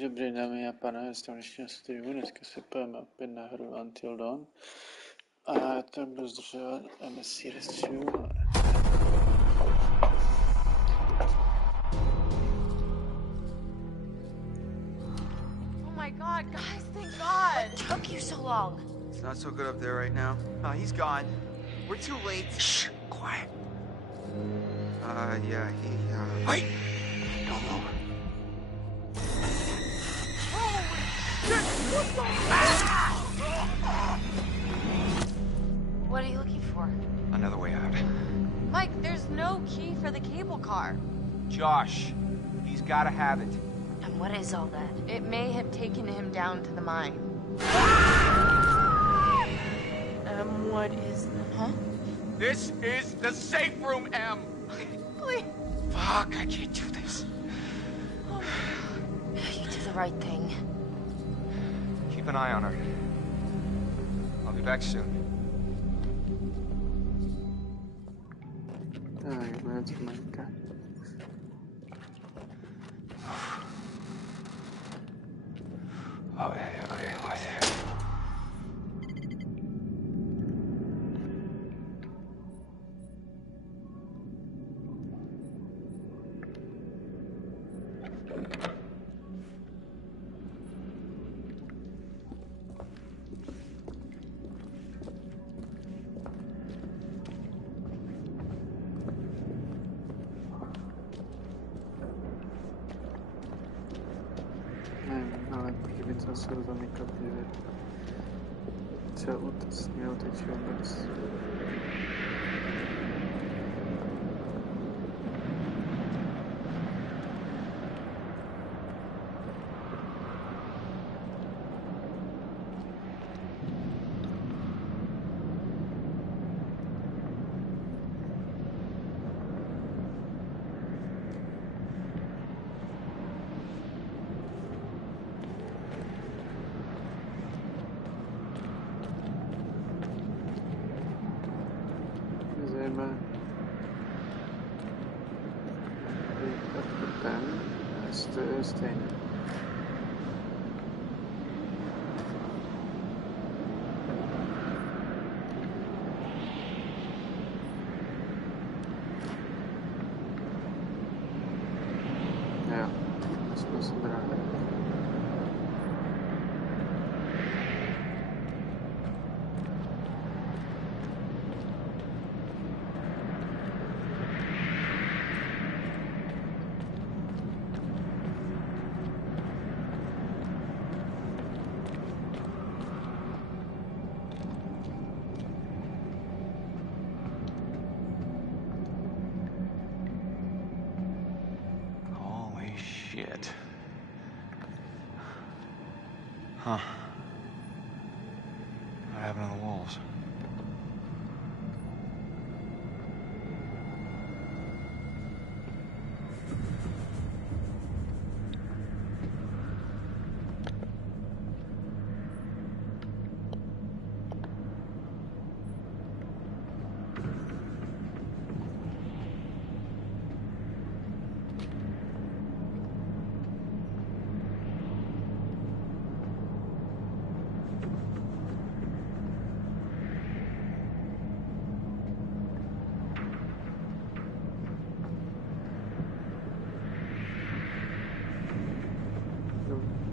Dobrý dámy a pánové, z dnešního streamu. Dneska se pojeme opět na hru Untitled Dawn. A já to budu zdržovat MSC Rescue. Oh my god, guys, thank God! What took you so long? It's not so good up there right now. He's gone. We're too late. Shh, quiet. Yeah, Wait! Don't move. What are you looking for? Another way out. Mike, there's no key for the cable car. Josh, he's gotta have it. And what is all that? It may have taken him down to the mine. What is... Huh? This is the safe room, Em! Please. Fuck, I can't do this. You did the right thing. Keep an eye on her. I'll be back soon. Tak, moja córka. Okay. Ale proč by to se zamykat dvě? Třeba směl teď vůbec. To je stejné. Jo, jsme se brali. Shit. Huh. What happened to the walls?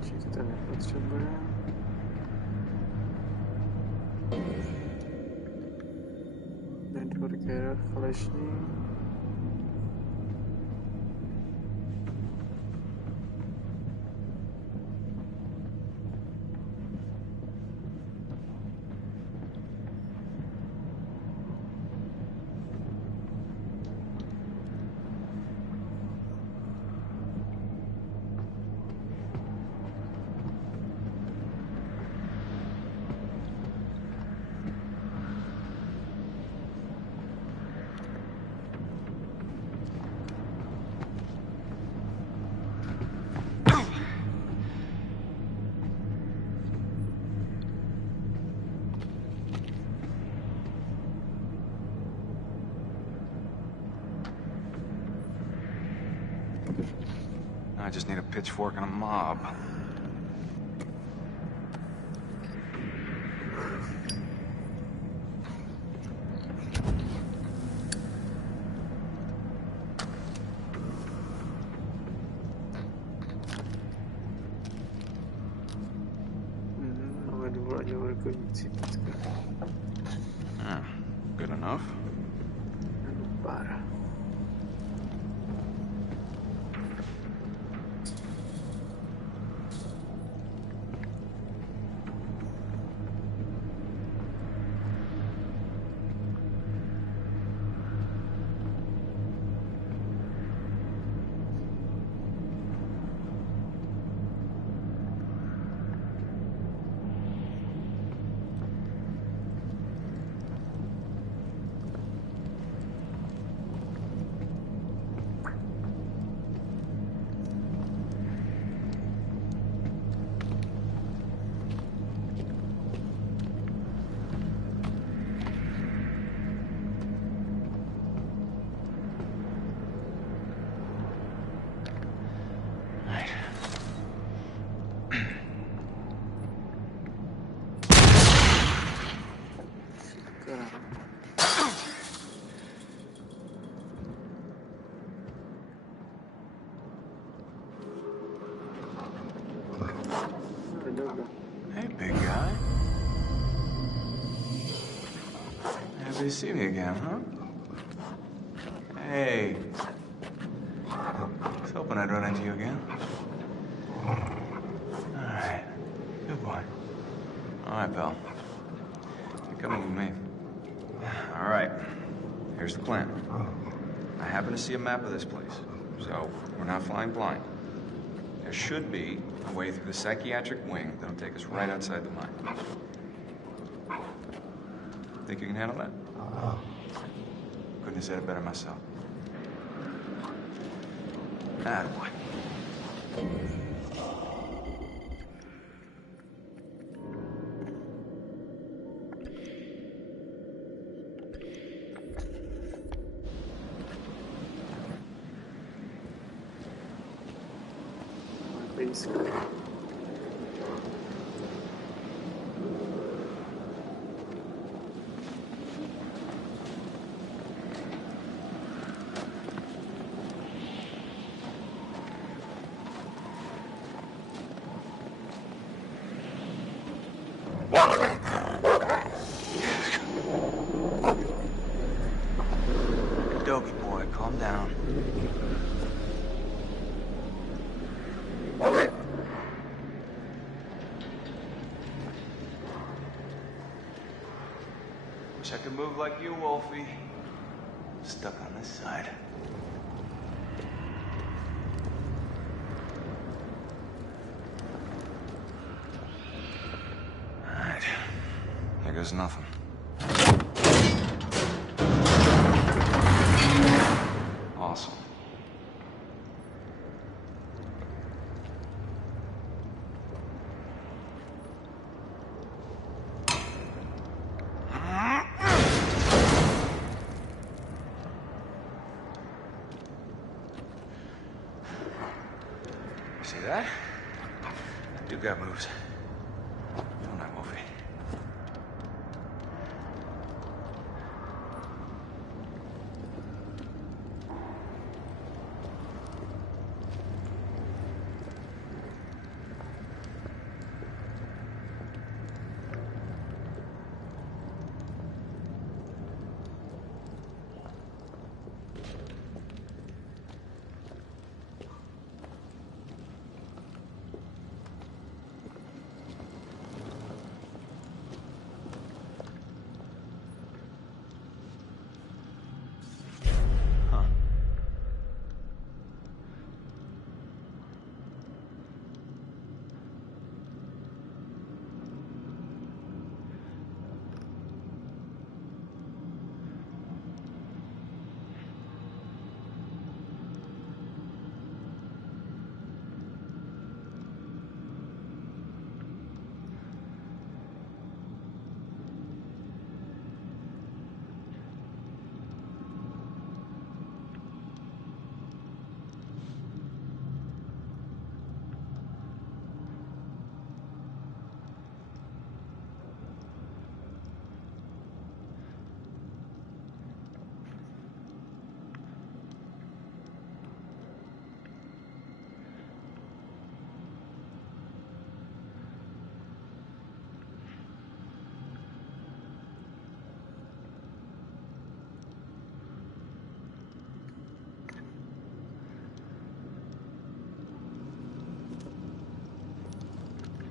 Číste nepotřebuje. Network error, falešný. I just need a pitchfork and a mob. ovládňoval koníci. Good enough. Nebo pár. Hey, big guy. Happy to see me again, huh? Hey. I was hoping I'd run into you again. All right. Good boy. All right, pal. You're coming with me. All right. Here's the plan. I happen to see a map of this place, so we're not flying blind. There should be a way through the psychiatric wing that'll take us right outside the mine. Think you can handle that? Couldn't have said it better myself. Attaboy. Basically. Dopey boy, calm down. Wish I could move like you, Wolfie. Stuck on this side. All right. Here goes nothing. Awesome. See that? You got moves. Don't I, Wolfie?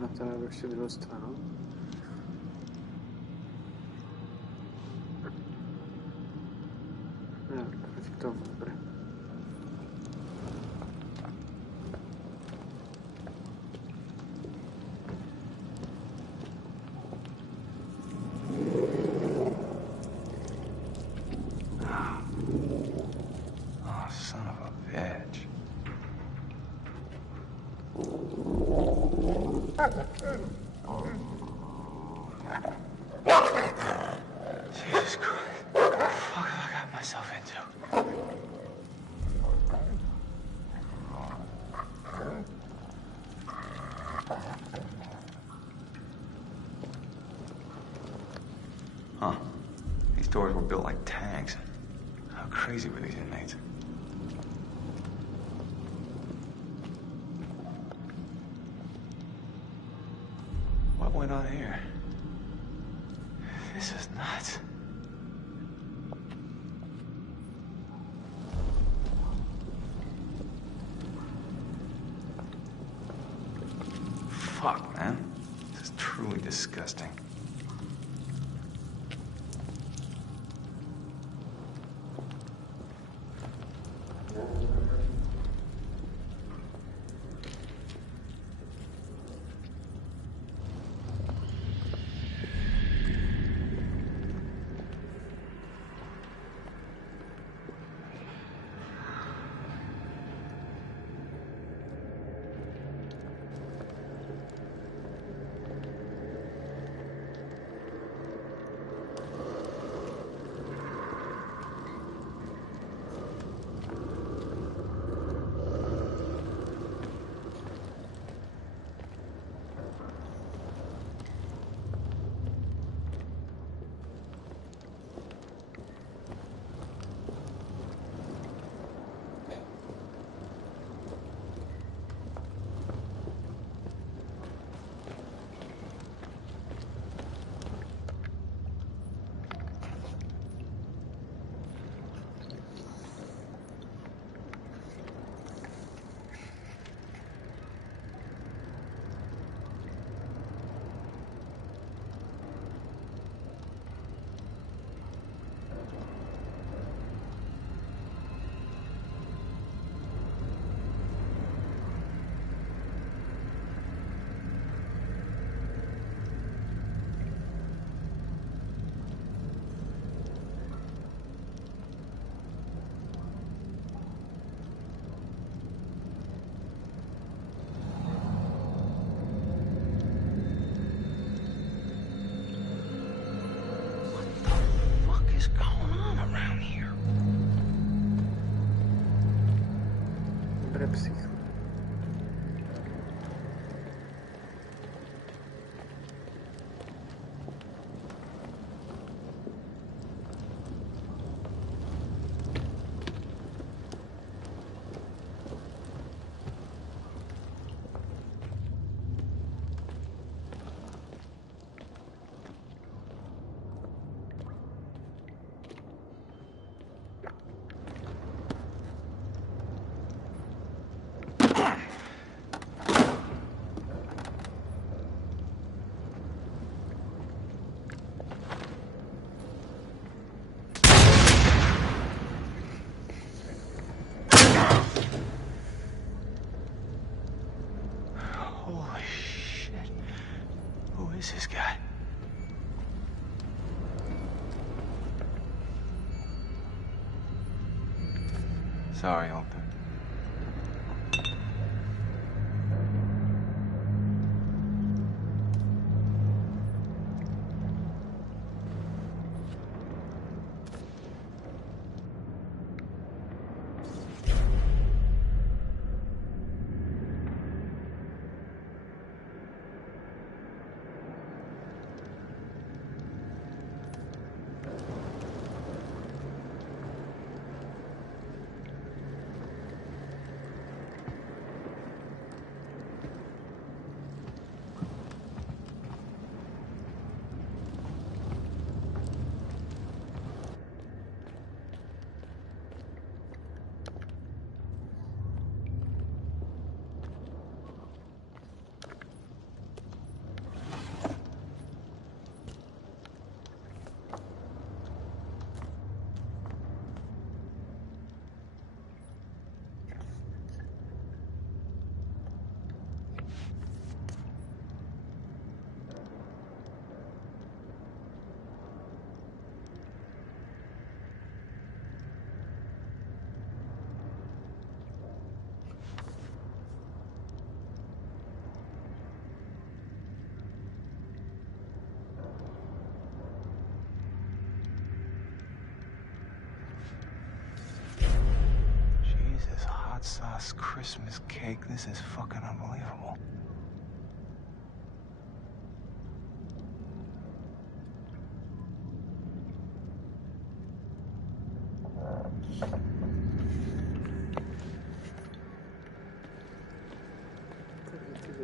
Na to ještě druhou stranu. Ne, proti tomu, dobré. Oh, son of a bitch. Jesus Christ. What the fuck have I got myself into? Huh. These doors were built like tanks. How crazy were these inmates? What went on here? This is nuts. Fuck, man. This is truly disgusting. What is going on around here? Dobré psycho. Holy shit. Who is this guy? Sorry, open. Claus Christmas cake. This is fucking unbelievable.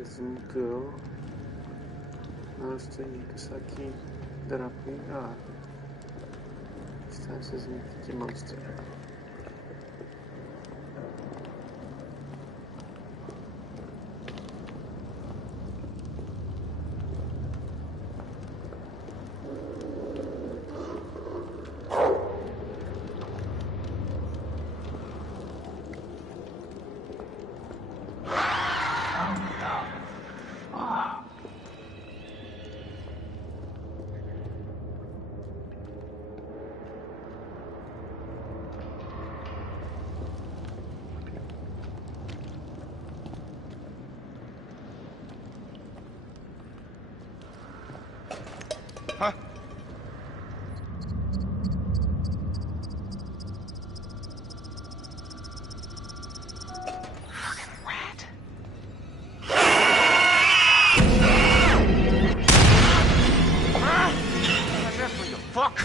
Zoom girl. Nástojník saký drapí a stane se z nich ti monster. Huh? Fucking rat. What's that for, you fuck?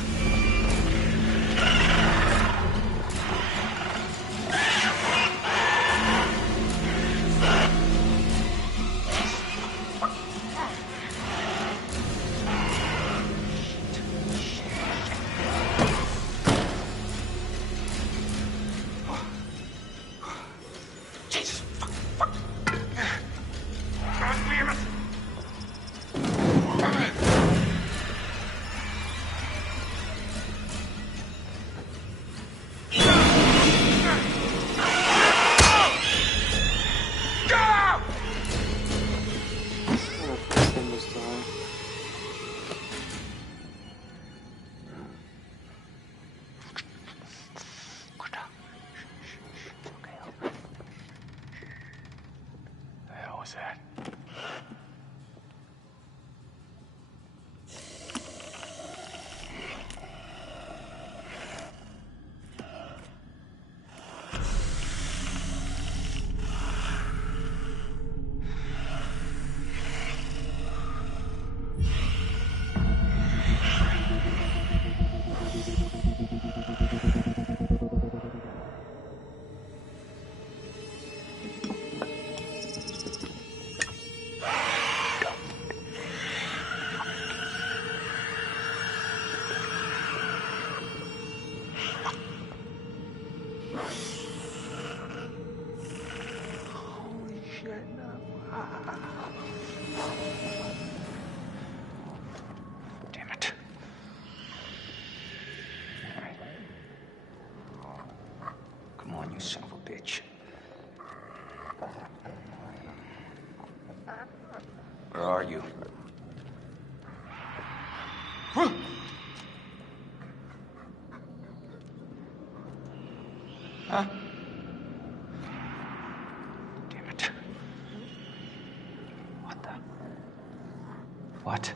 Damn it. Come on, you son of a bitch. Where are you? Huh? Huh? Damn it. What the? What?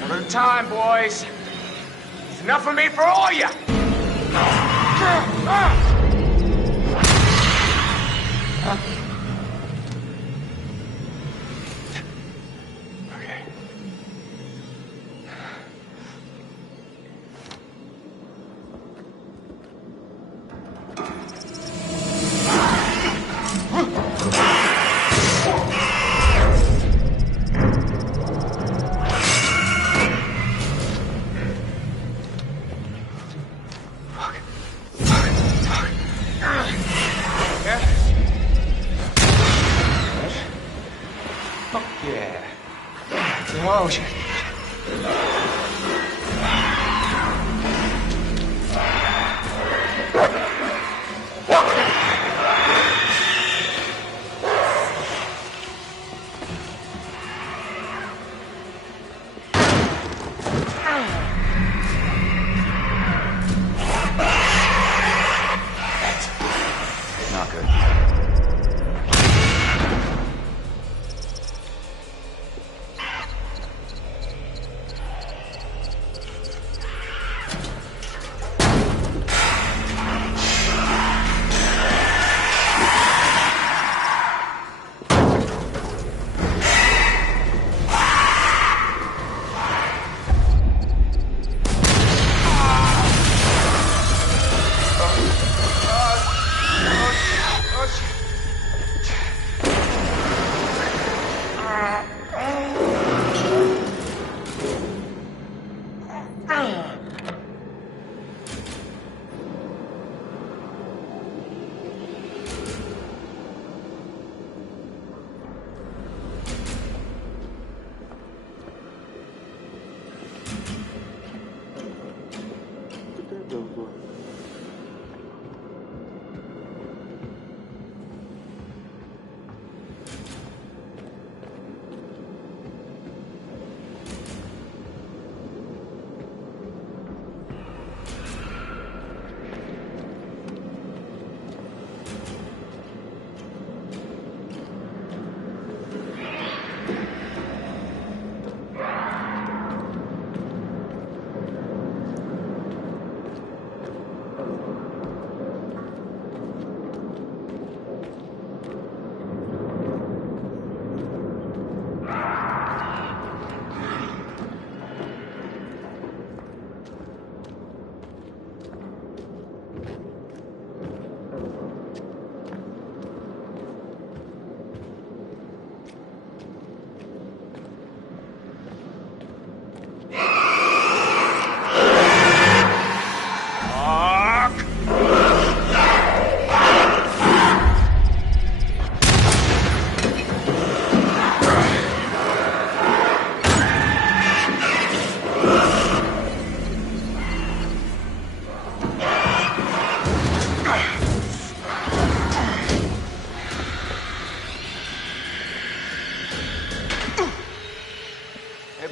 One at a time, boys. There's enough of me for all of you. Okay. Fuck yeah. Oh, shit.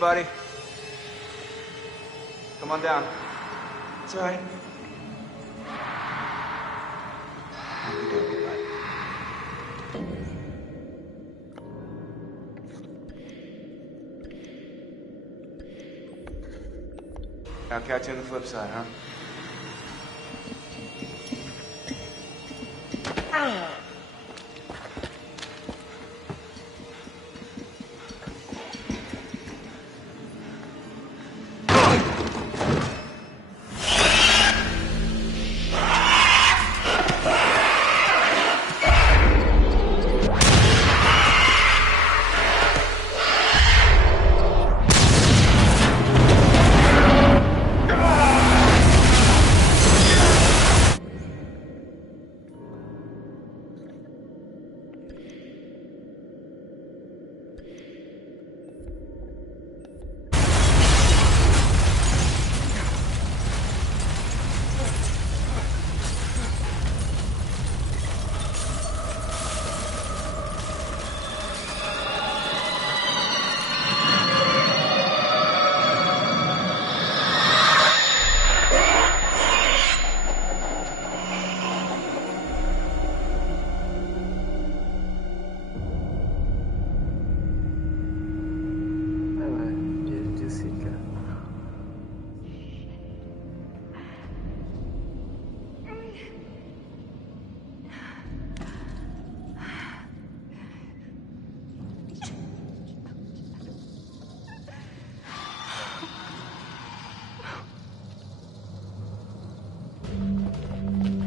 buddy. Come on down. It's all right. I'll be doing bud. I'll catch you on the flip side, huh?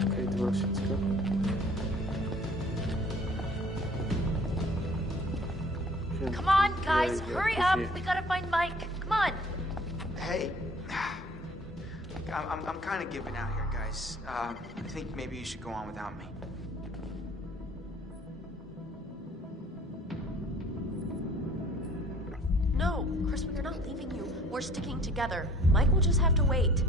Okej, to było wszystko. Come on, guys, hurry up. We gotta find Mike. Come on. Hey, I'm kind of giving out here, guys. I think maybe you should go on without me. No, Chris, we are not leaving you. We're sticking together. Mike will just have to wait.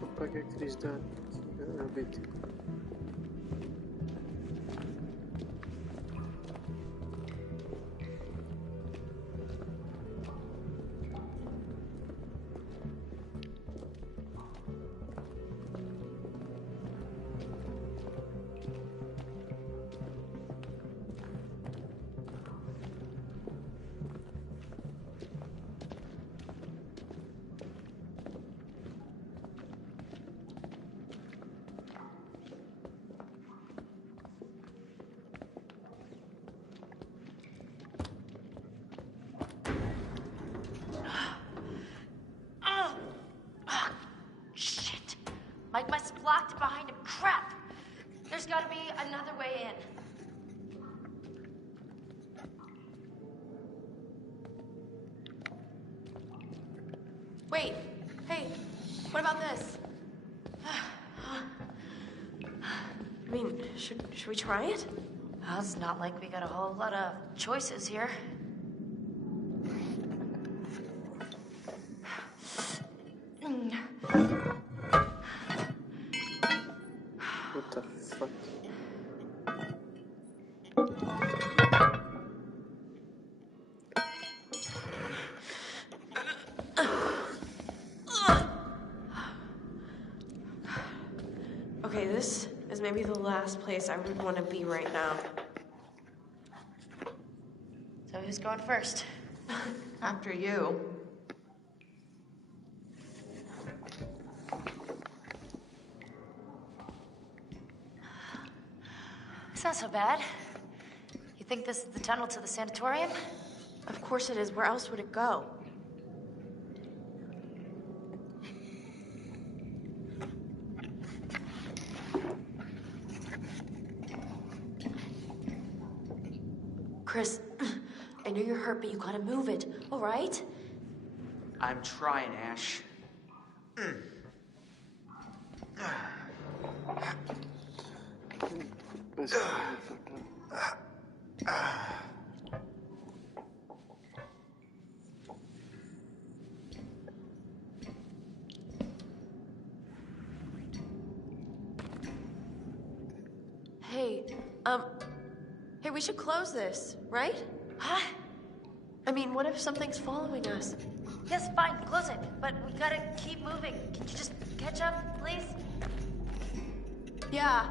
Chłopak jak Chris da robić. Shit. Mike must have locked it behind him. Crap. There's gotta be another way in. Wait, hey, what about this? I mean, should we try it? Well, it's not like we got a whole lot of choices here. What the fuck? Okay, this is maybe the last place I would want to be right now. So who's going first? After you. It's not so bad. You think this is the tunnel to the sanatorium? Of course it is. Where else would it go? Chris, I know you're hurt, but you gotta move it, all right? I'm trying, Ash. Bez Hey, we should close this, right? Huh? I mean, what if something's following us? Yes, fine, close it. But we gotta keep moving. Can you just catch up, please? Yeah.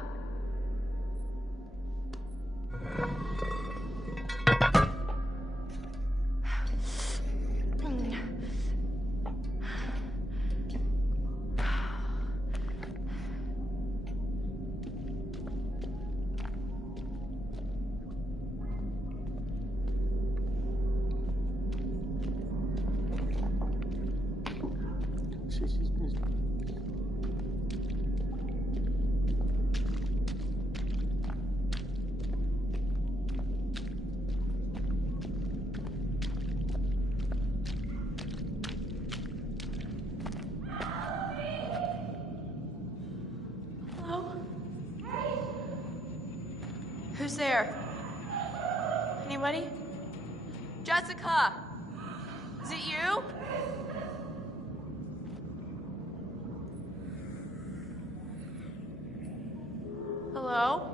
Who's there? Anybody? Jessica! Is it you? Hello?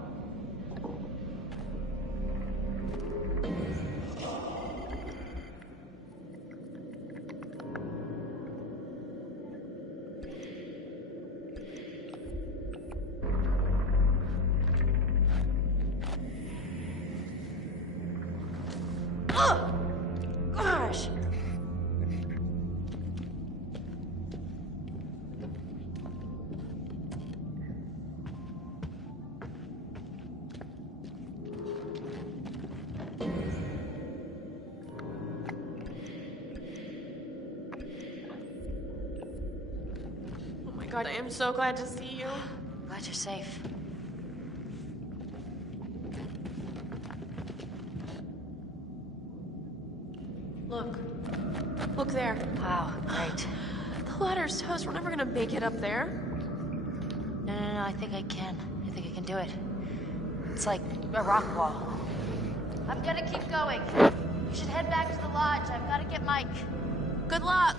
Gosh. Oh my god, I am so glad to see you. Glad you're safe. Look. Look there. Wow, great. The ladder's toast. We're never gonna make it up there. No, I think I can. I think I can do it. It's like a rock wall. I'm gonna keep going. You should head back to the lodge. I've gotta get Mike. Good luck.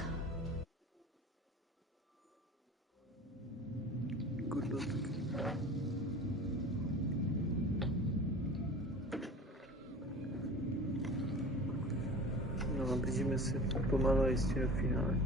Good luck. No, blížíme se pomalu jistě do finále.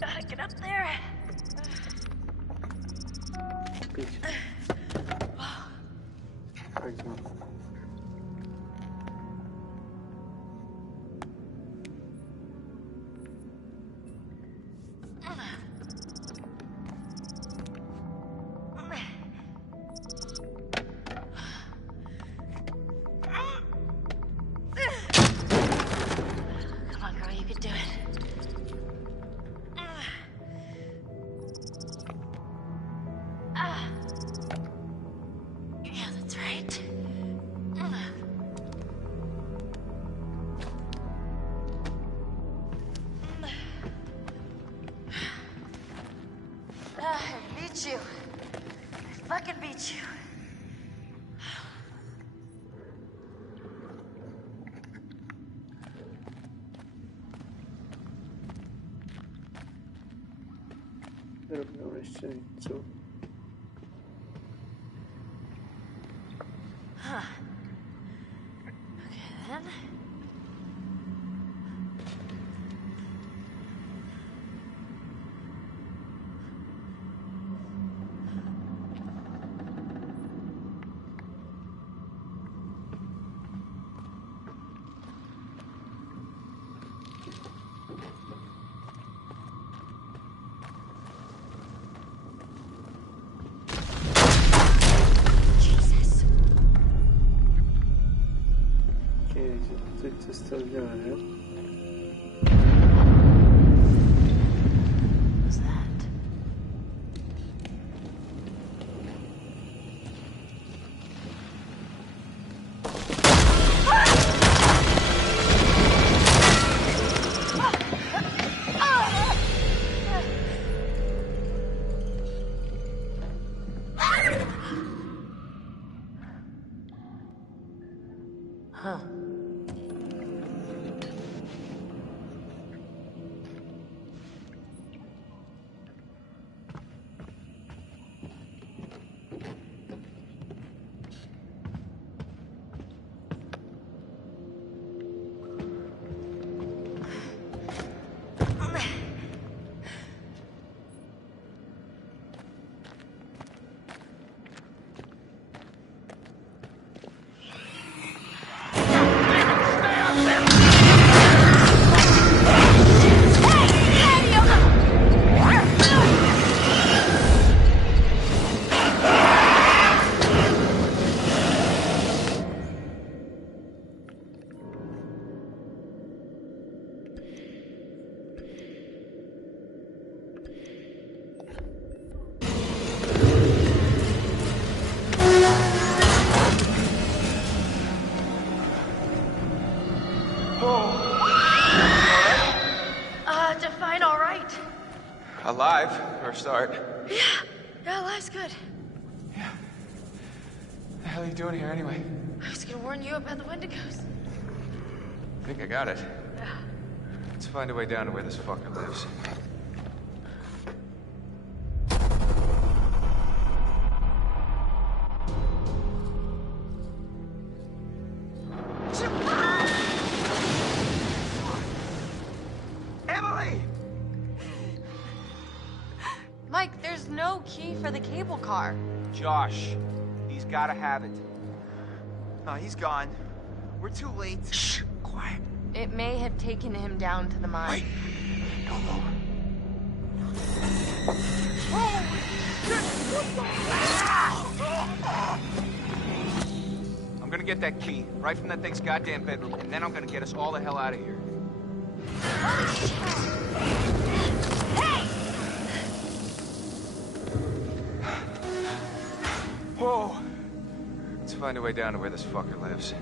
Gotta get up there. Come on, girl, you can do it. Yeah, that's right. I beat you. I fucking beat you. Rovnou ještě něco. Huh. Okay, then. Jesus. Teď se to dělá, ne? Huh. Define all right. Alive, for a start. Yeah, life's good. Yeah. What the hell are you doing here anyway? I was gonna warn you about the Wendigos. I think I got it. Yeah. Let's find a way down to where this fucker lives. Emily! Mike, there's no key for the cable car. Josh, he's gotta have it. He's gone. We're too late. Shh, quiet. It may have taken him down to the mine. Wait. Don't move. I'm gonna get that key right from that thing's goddamn bedroom, and then I'm gonna get us all the hell out of here. Whoa! Let's find a way down to where this fucker lives.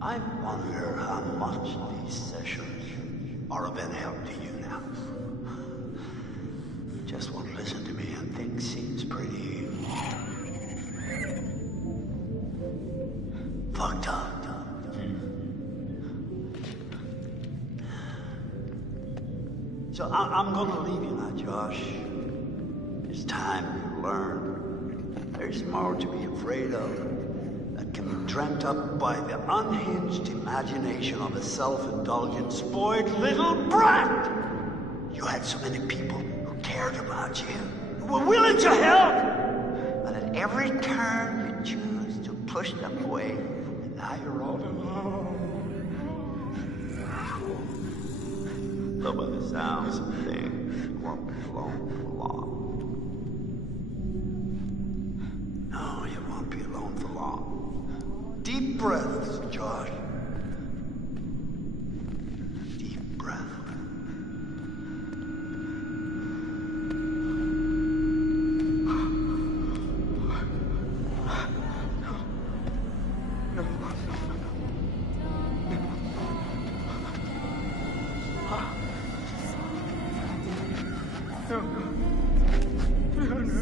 I wonder how much these sessions are of any help to you now. Just want to listen to me and things seems pretty fucked up. So I'm gonna leave you now, Josh. It's time you learn there's more to be afraid of that can be dreamt up by the unhinged imagination of a self-indulgent, spoiled little brat. You had so many people who cared about you, who were willing to help, and at every turn you choose to push them away, and now you're all alone. But by the sounds of things, you won't be alone for long. No, you won't be alone for long. Deep breaths, Josh. Deep breath.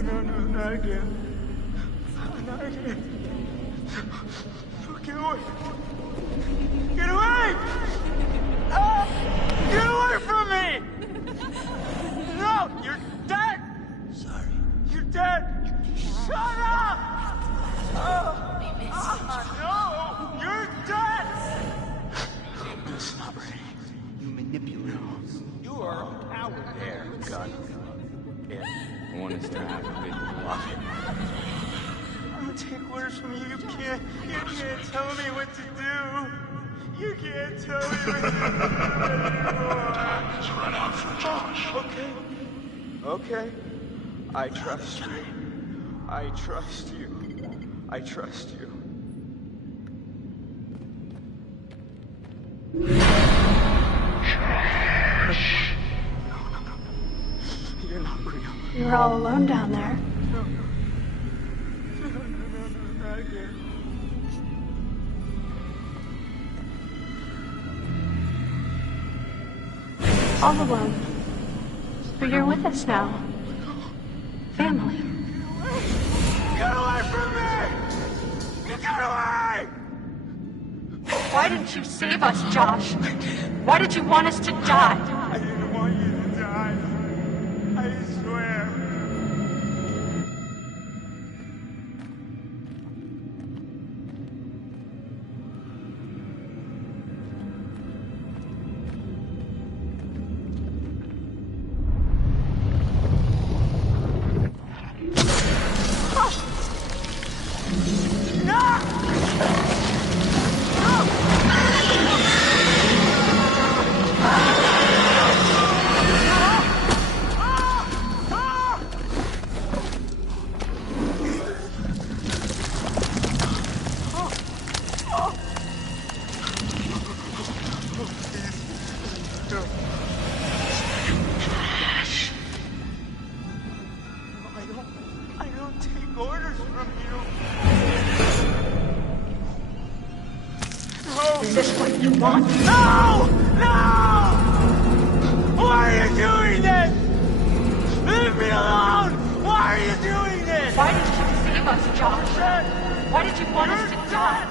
No, not again. Not again. Get away! Get away! Ah! Get away from me! No! You're dead! Sorry. You're dead! Shut up! No! You're dead! It's not ready. You manipulate. You are a coward there. God. Yeah. I want us to have a big walk. I'm gonna take orders from you. You can't tell me what to do. You can't tell me what to do anymore. Let's run out for Josh. Okay. I trust you. I trust you. I trust you. You're not real. You were all alone down there. No, not again. All alone. But you're with us now. Family. Get away from me! Get away! Why didn't you save us, Josh? Why did you want us to die? I didn't want you to die. I swear. I don't take orders from you. Is this what you want? No! No! Why are you doing this? Leave me alone! Why are you doing this? Why did you save us, Josh? Why did you want us to die?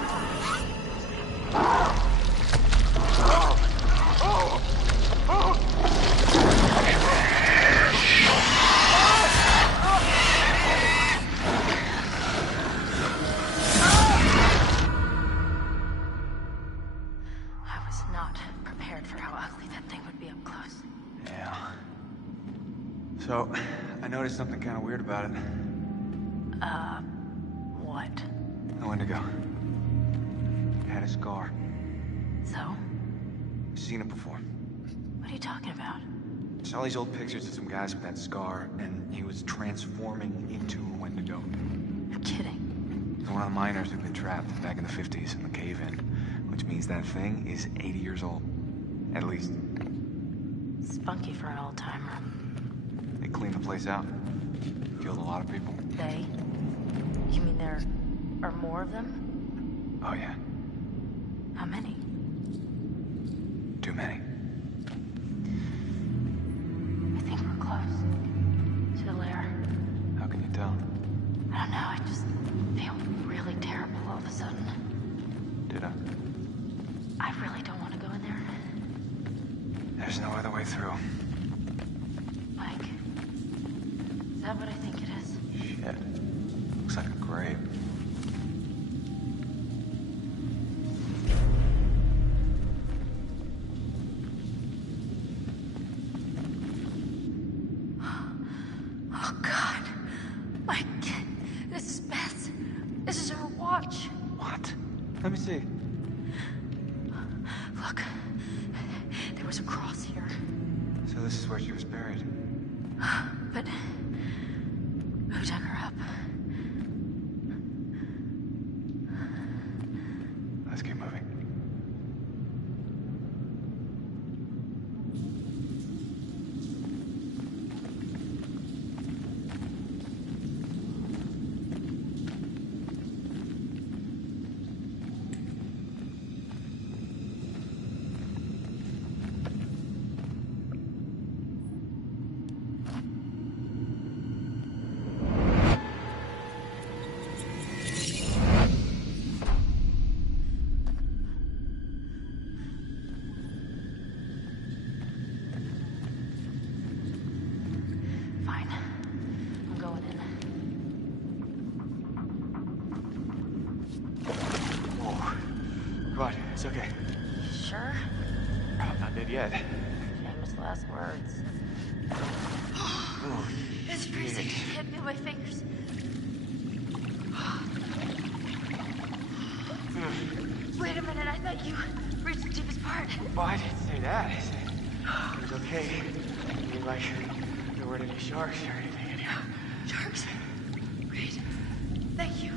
I was not prepared for how ugly that thing would be up close. Yeah. So, I noticed something kind of weird about it. What? The Wendigo. It had a scar. So? Seen it before. What are you talking about? Saw these old pictures of some guys with that scar, and he was transforming into a Wendigo. You're kidding. He's one of the miners who've been trapped back in the 50s in the cave-in, which means that thing is 80 years old. At least. Spunky for an old-timer. They cleaned the place out. Killed a lot of people. They? You mean there are more of them? Oh, yeah. How many? Too many. I think we're close. To the lair. How can you tell? I don't know, I just feel really terrible all of a sudden. Did I? I really don't want to go in there. There's no other way through. Mike, is that what I think it is? Shit. Looks like a grave. Oh, God. Mike, this is Beth. This is her watch. What? Let me see. Look, there was a cross here. So this is where she was buried. But who dug her up? Let's keep moving. Fine. I'm going in. Oh. Right, it's okay. Sure? I'm not dead yet. Famous last words. Oh, It's freezing. Can't feel my fingers. Wait a minute, I thought you reached the deepest part. Well, I didn't say that. I said it was okay. I mean, like, there weren't any sharks or anything in here. Sharks? Great. Thank you.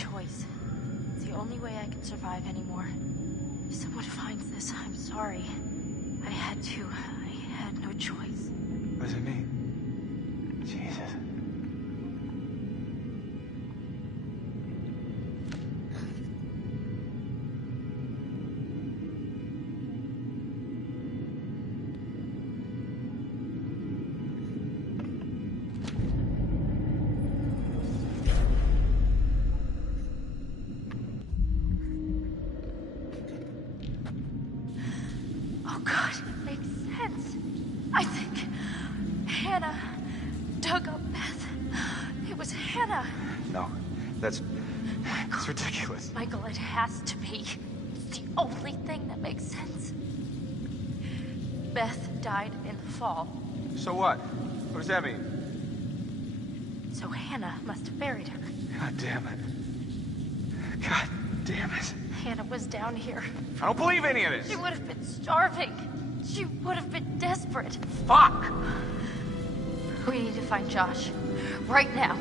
choice. It's the only way I can survive anymore. If someone finds this, I'm sorry. I had to. I had no choice. What does it mean? Jesus. Oh God, it makes sense. I think Hannah dug up Beth. It was Hannah. No, that's ridiculous. Michael, it has to be. It's the only thing that makes sense. Beth died in the fall, So what? What does that mean? so Hannah must have buried her. God damn it. God damn it. Hannah was down here. I don't believe any of this. She would have been starving. She would have been desperate. Fuck! We need to find Josh. Right now.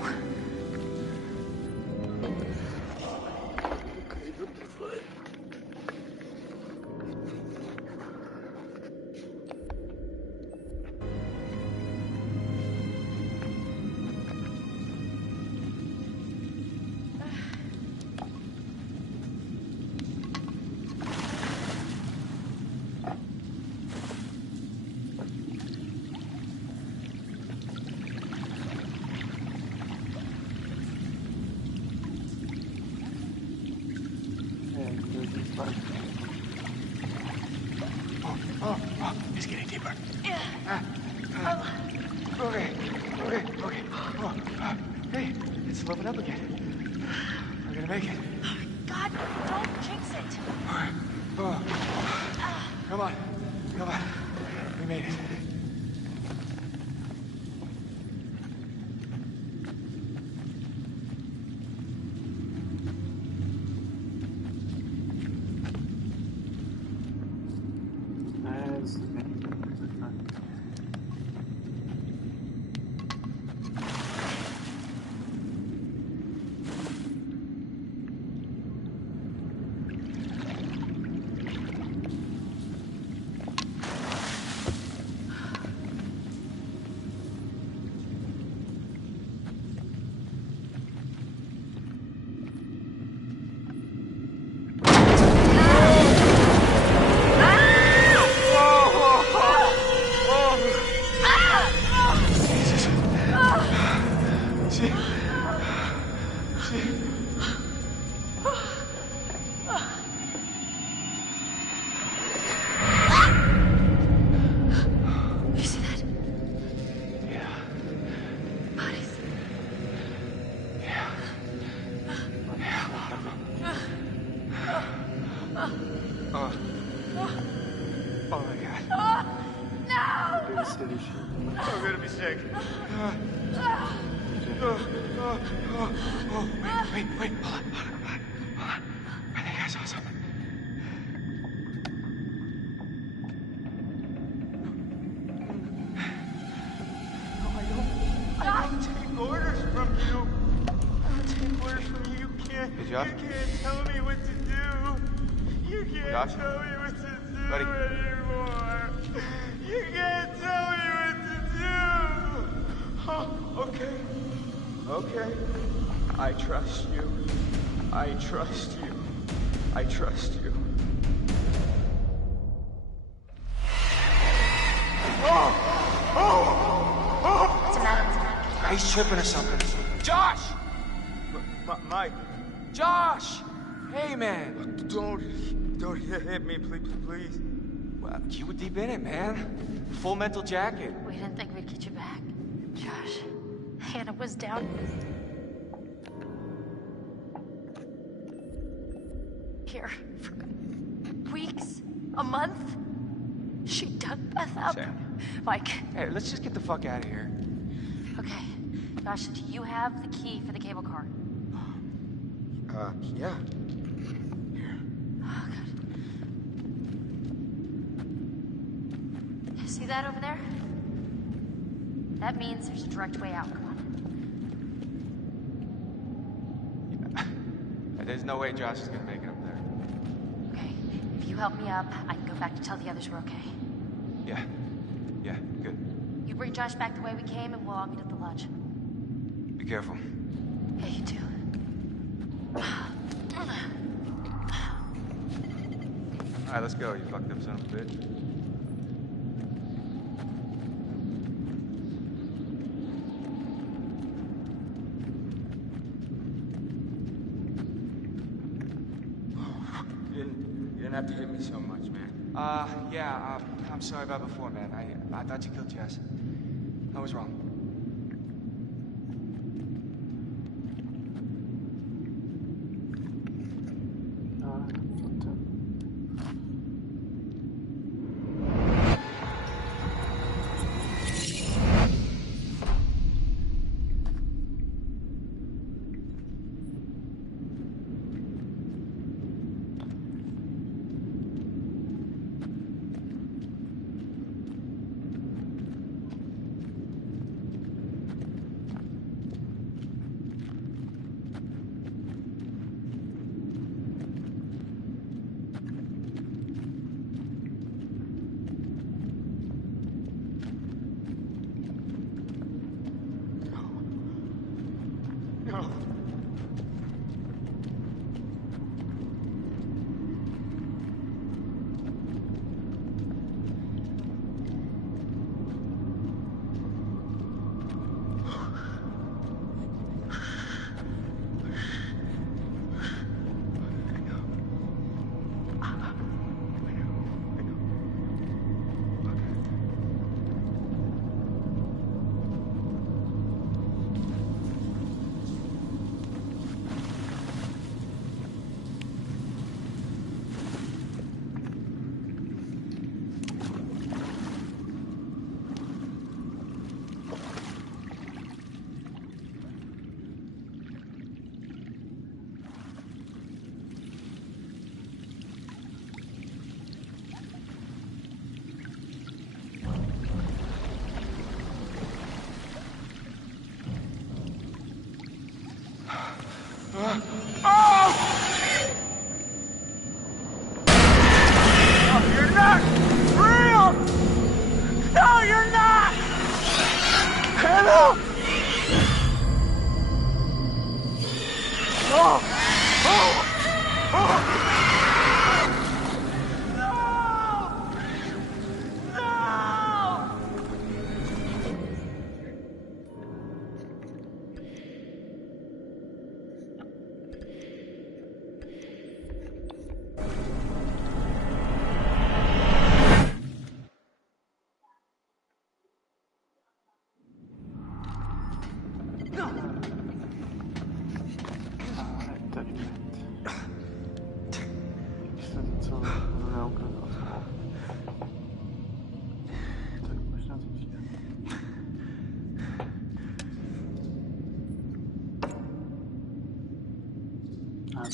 It's getting deeper. Yeah. Okay. Hey, it's loving up again. We're gonna make it. God, don't jinx it. Come on. We made it. You see that? Yeah. Bodies. Yeah. Yeah, a lot of them. Oh my God. No! I'm gonna be sick. Wait, hold on. I think I saw something. I don't take orders from you. I don't take orders from you. Hey, Josh? You can't tell me what to do. You can't Josh? tell me what to do Buddy? anymore. You can't tell me what to do. Oh, okay. I trust you. I trust you. What's the matter? He's tripping or something. Josh! Mike, Josh! Hey, man. don't hit me, please. Well, you were deep in it, man. Full mental jacket. We didn't think we'd get you back. Josh, Hannah was down here for weeks, a month. She dug Beth up. Sam. Mike, Hey, let's just get the fuck out of here. okay. Josh, do you have the key for the cable car? Yeah. Oh, God. You see that over there? That means there's a direct way out. Come on. There's no way Josh is gonna make it up there. Okay, if you help me up, I can go back to tell the others we're okay. Yeah. Yeah, good. You bring Josh back the way we came, and we'll all meet at the lodge. Be careful. Yeah, you too. Alright, let's go, you fucked up son of a bitch. You didn't have to hit me so much, man. Yeah, I'm sorry about before, man. I thought you killed Jess. I was wrong.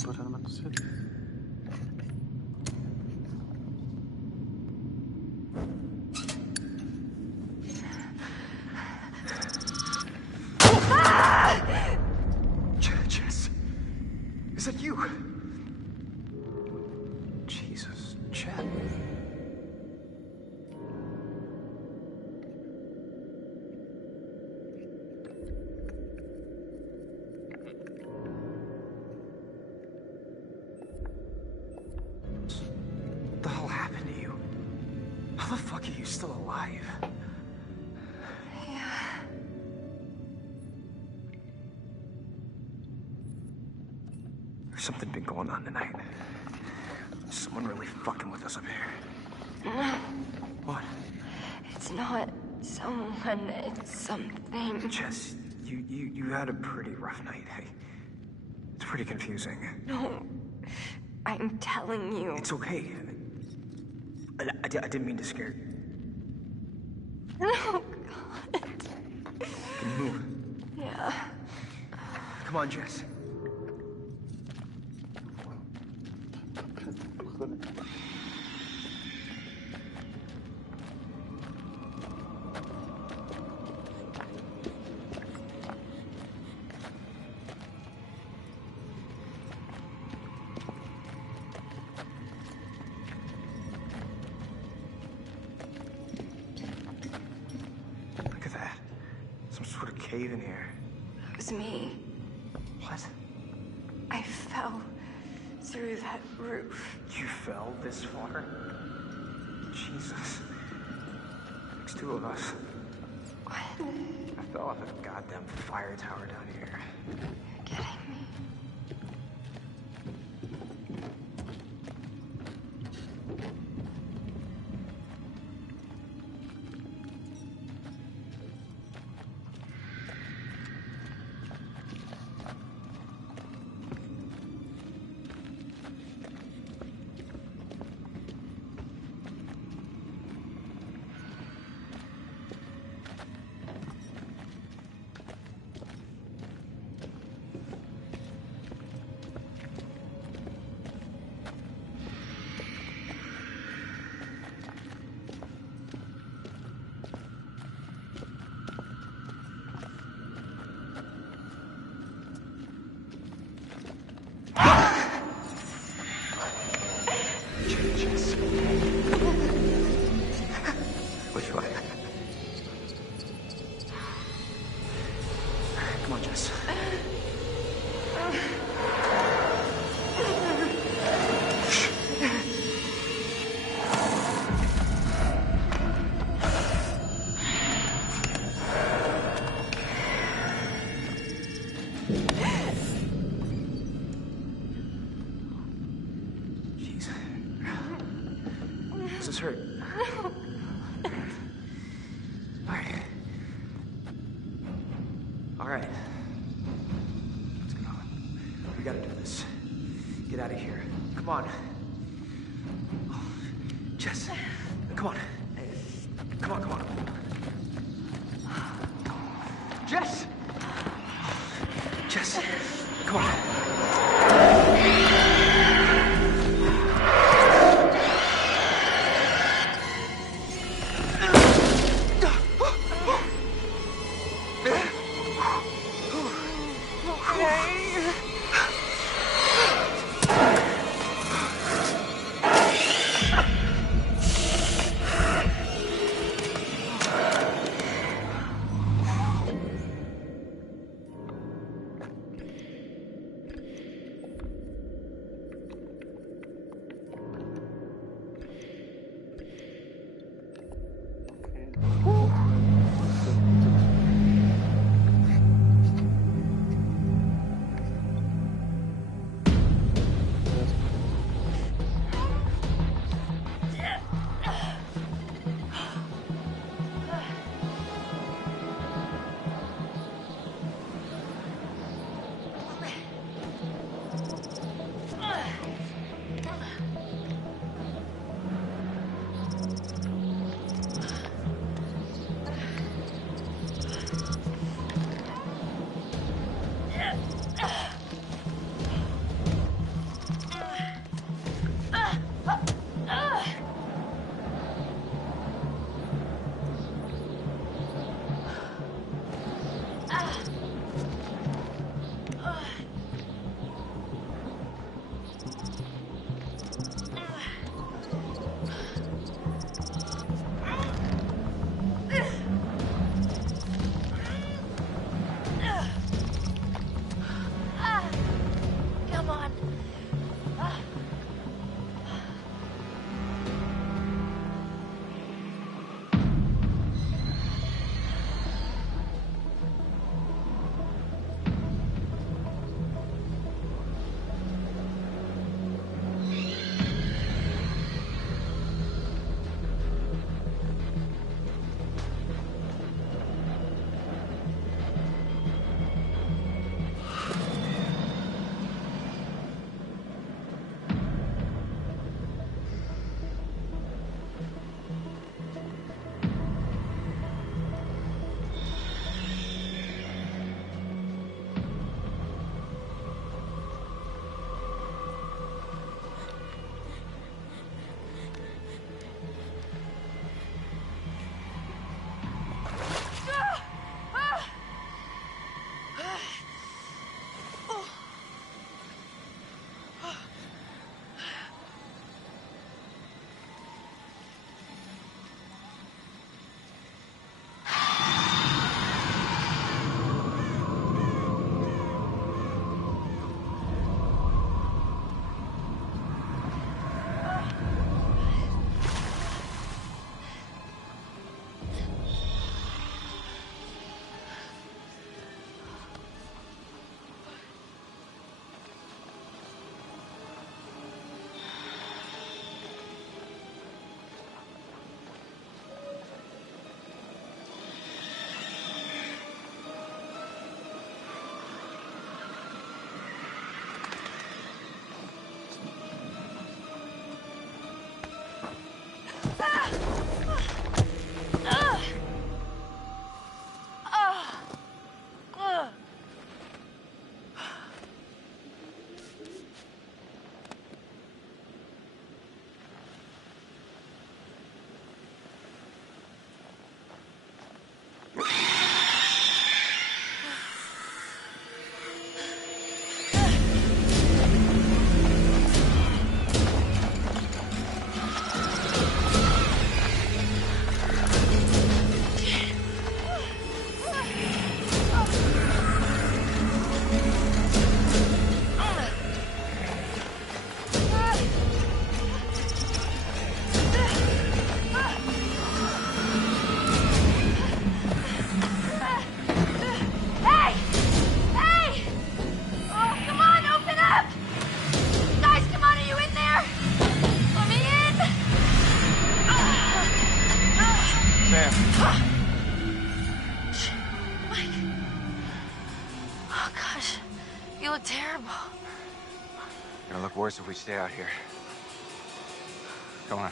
Pořád to svět. Jess, is that you? Jesus, Chad. What the hell happened to you? How the fuck are you still alive? Yeah. There's something been going on tonight. Someone really fucking with us up here. No. What? It's not someone, it's something. Jess, you had a pretty rough night. It's pretty confusing. No. I'm telling you. It's okay. I didn't mean to scare you. No, God. Can you move? Yeah. Come on, Jess. put a cave in here. It was me. What? I fell through that roof. You fell this far? Jesus. Makes two of us. What? I fell off a goddamn fire tower down here. You're kidding me. Which way? Come on, Jess. Jeez. Does this hurt? All right. Let's go. We gotta do this. Get out of here. Come on. Oh, Jess, come on. Come on, come on. Jess! Jess, come on. look terrible. Gonna look worse if we stay out here. Come on.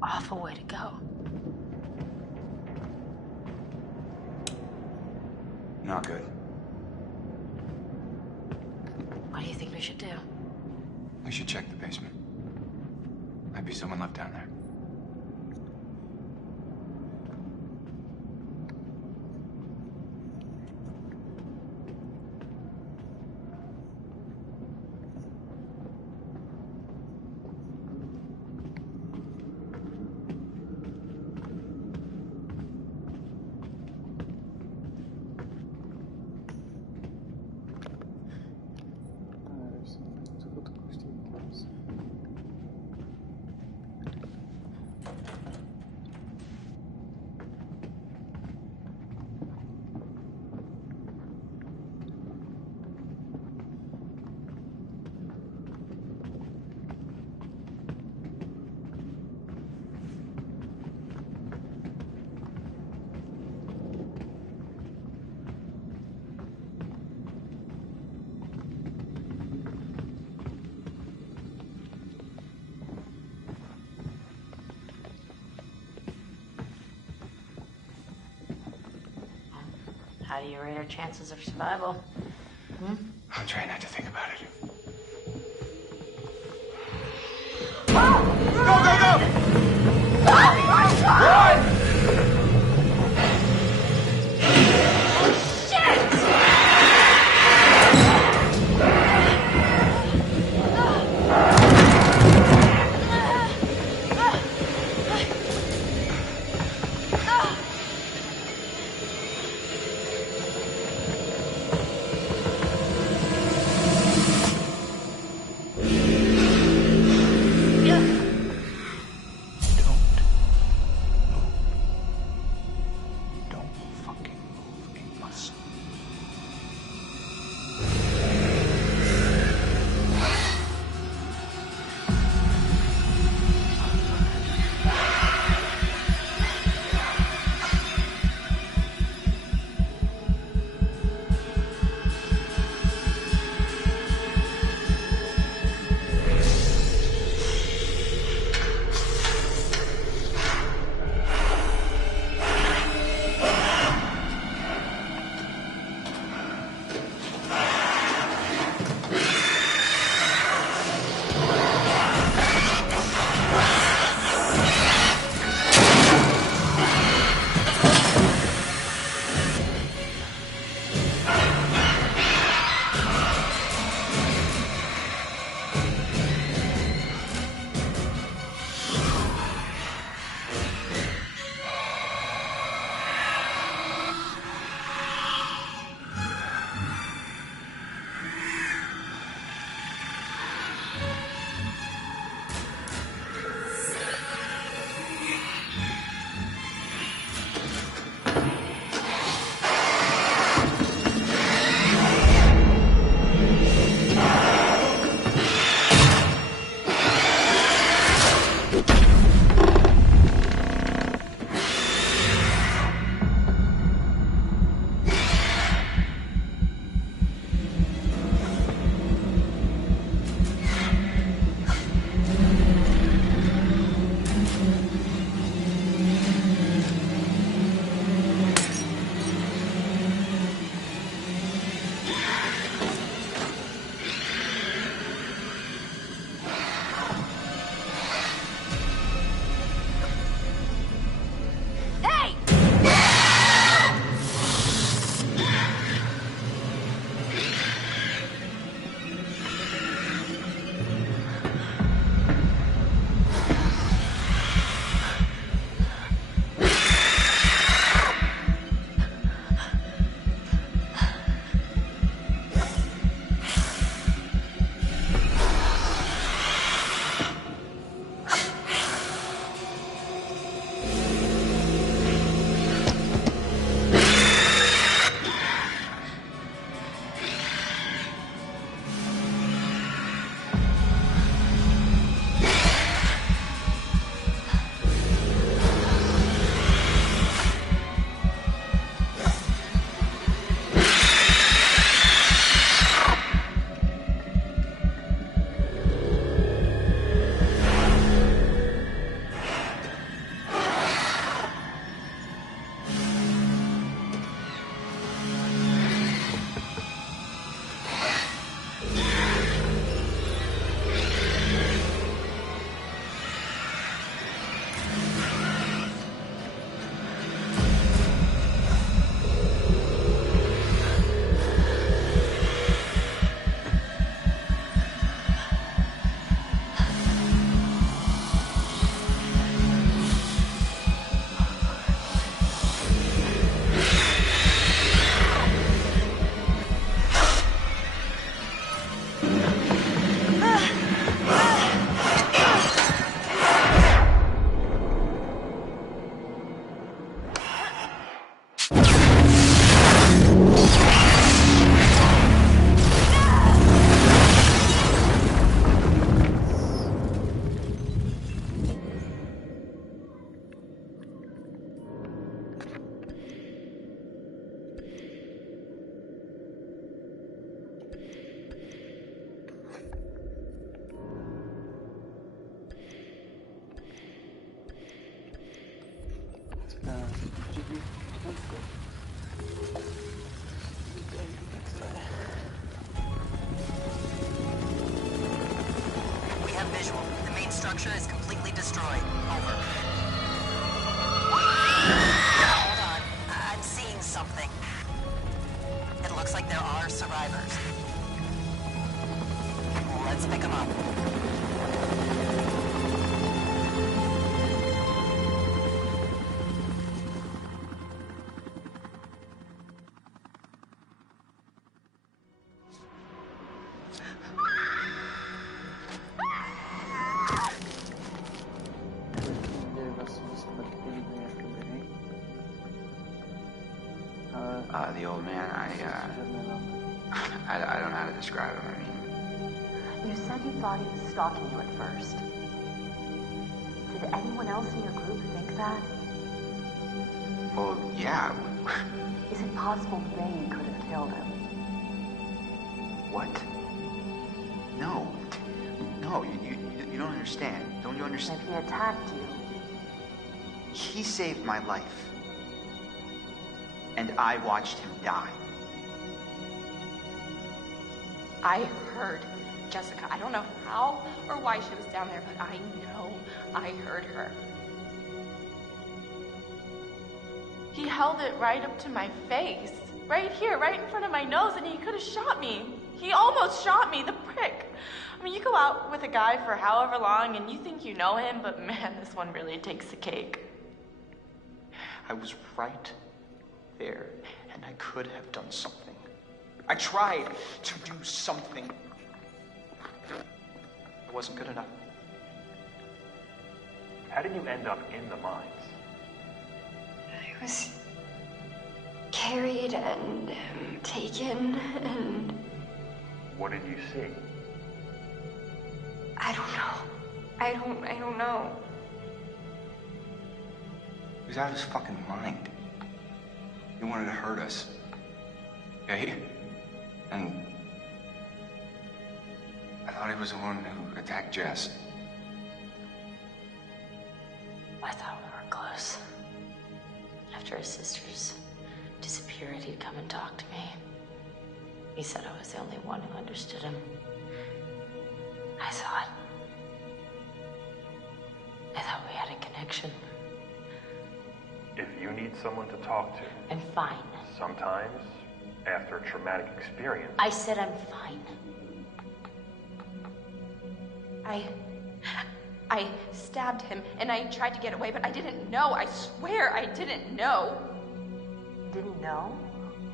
Awful way to go. Not good. What do you think we should do? We should check the basement. Might be someone left down there. How do you rate our chances of survival? Hmm? I'm trying not to think about it. Go, go, go! Run! We have visual. The main structure is completely destroyed. Over. Hold on. I'm seeing something. It looks like there are survivors. Let's pick them up. The old man, I don't know how to describe him. I mean, you said you thought he was stalking you at first. Did anyone else in your group think that? well, yeah. Is it possible they could have killed him? What? No. No, you don't understand. Don't you understand? If he attacked you, He saved my life. And I watched him die. I heard Jessica. I don't know how or why she was down there, but I know I heard her. He held it right up to my face. Right here, right in front of my nose, and he could have shot me. He almost shot me, the prick. I mean, you go out with a guy for however long and you think you know him, but man, this one really takes the cake. I was right there, and I could have done something. I tried to do something. It wasn't good enough. How did you end up in the mines? I was carried and taken and... What did you see? I don't know. I don't know. He was out of his fucking mind. He wanted to hurt us. Okay? And I thought he was the one who attacked Jess. I thought we were close. After his sister's disappearance, he'd come and talk to me. He said I was the only one who understood him. I thought we had a connection. If you need someone to talk to. I'm fine. Sometimes, after a traumatic experience. I said I'm fine. I stabbed him and I tried to get away, but I didn't know. I swear I didn't know. didn't know?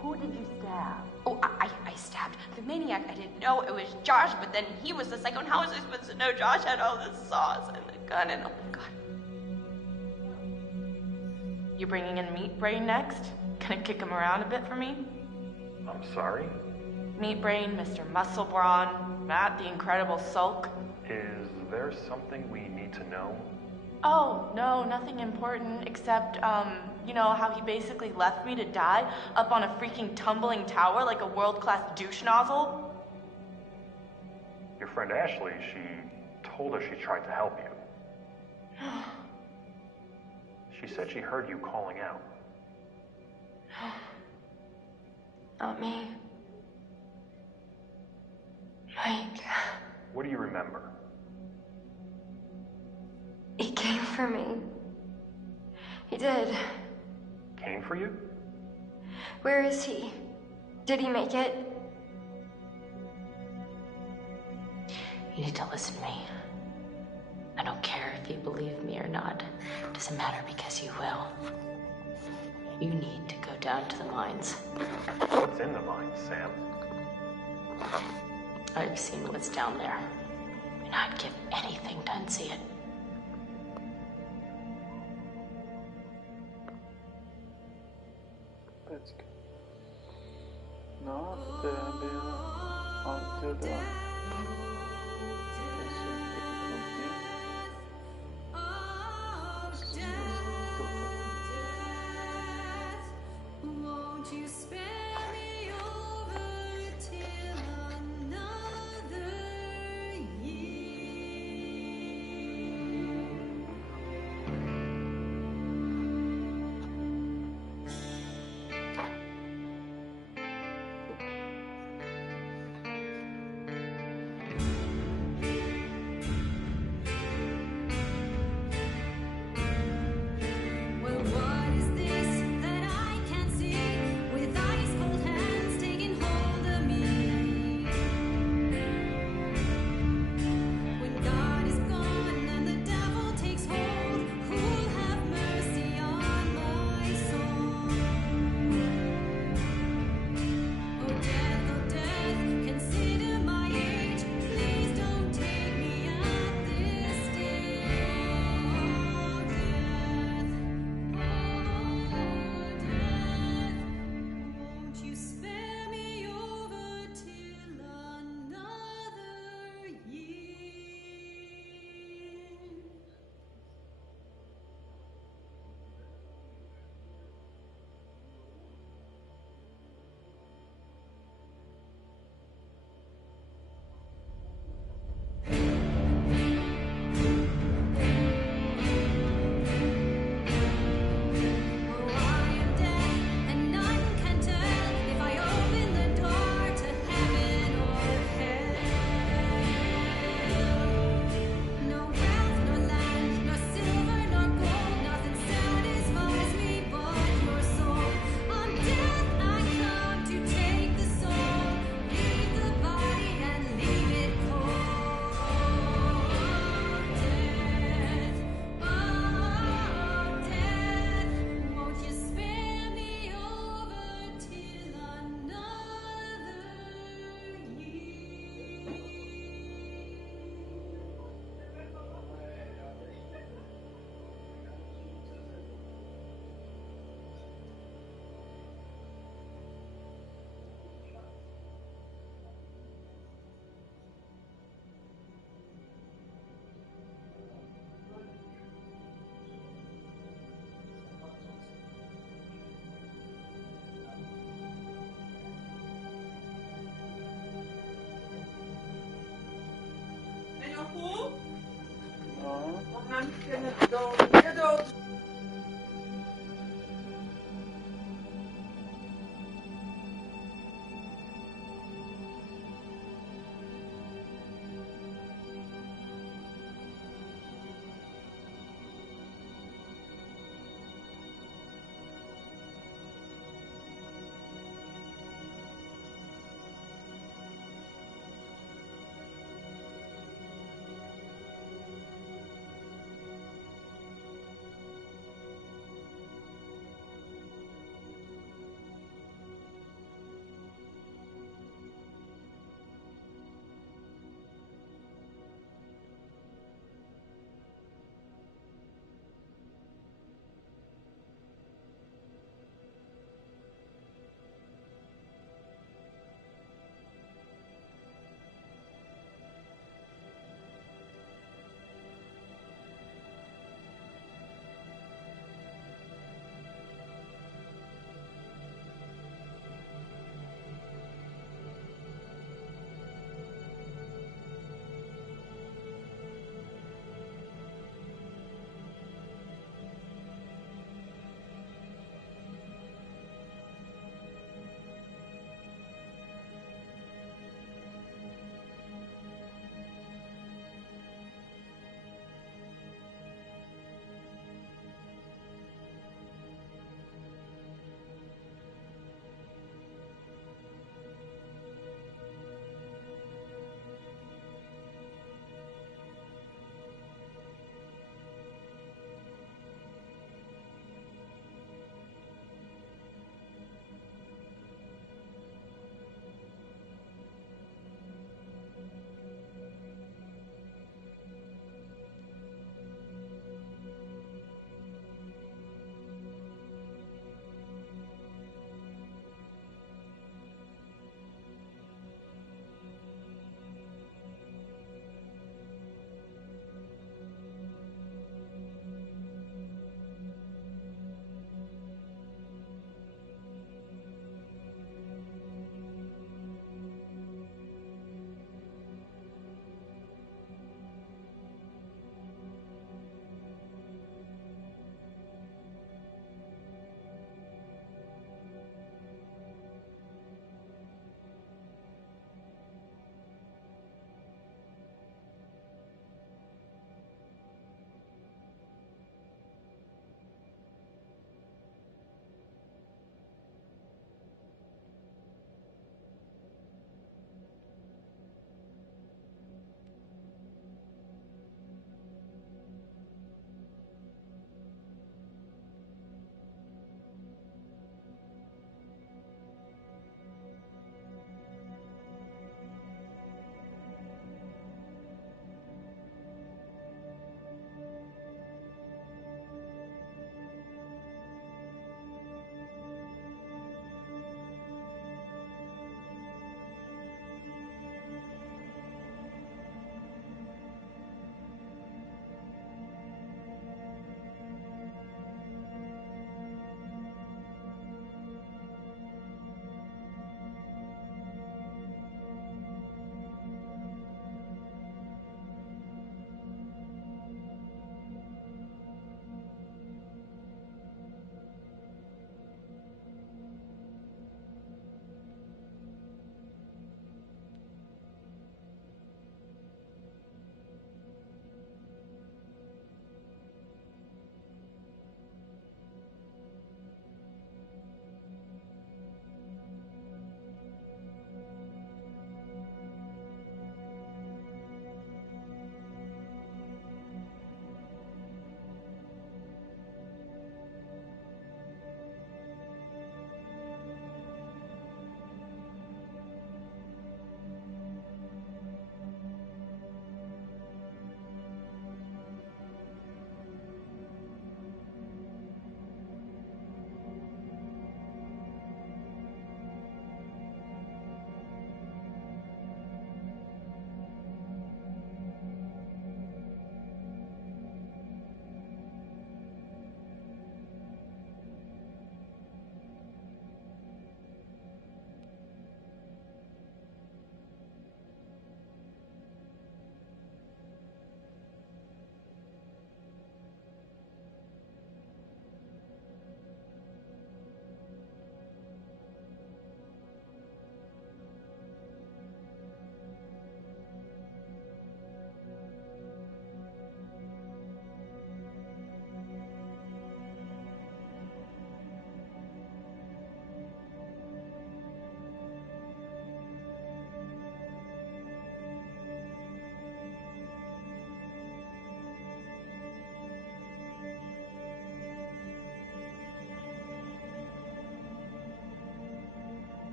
Who did you stab? Oh, I stabbed the maniac. I didn't know it was Josh, but then he was the psycho. And how was I supposed to know Josh had all this sauce and the gun and oh my god. You bringing in Meat Brain next? Gonna kick him around a bit for me? I'm sorry? Meat Brain, Mr. Muscle Brawn, Matt the Incredible Sulk. Is there something we need to know? Oh, no, nothing important except, you know, how he basically left me to die up on a freaking tumbling tower like a world-class douche nozzle? Your friend Ashley, she told us she tried to help you. She said she heard you calling out. Not me. Mike. What do you remember? He came for me. He did. Came for you? Where is he? Did he make it? You need to listen to me. I don't care if you believe me or not. It doesn't matter because you will. You need to go down to the mines. What's in the mines, Sam? I've seen what's down there, and I'd give anything to unsee it. That's good. No, but they are until the anche nel dolce.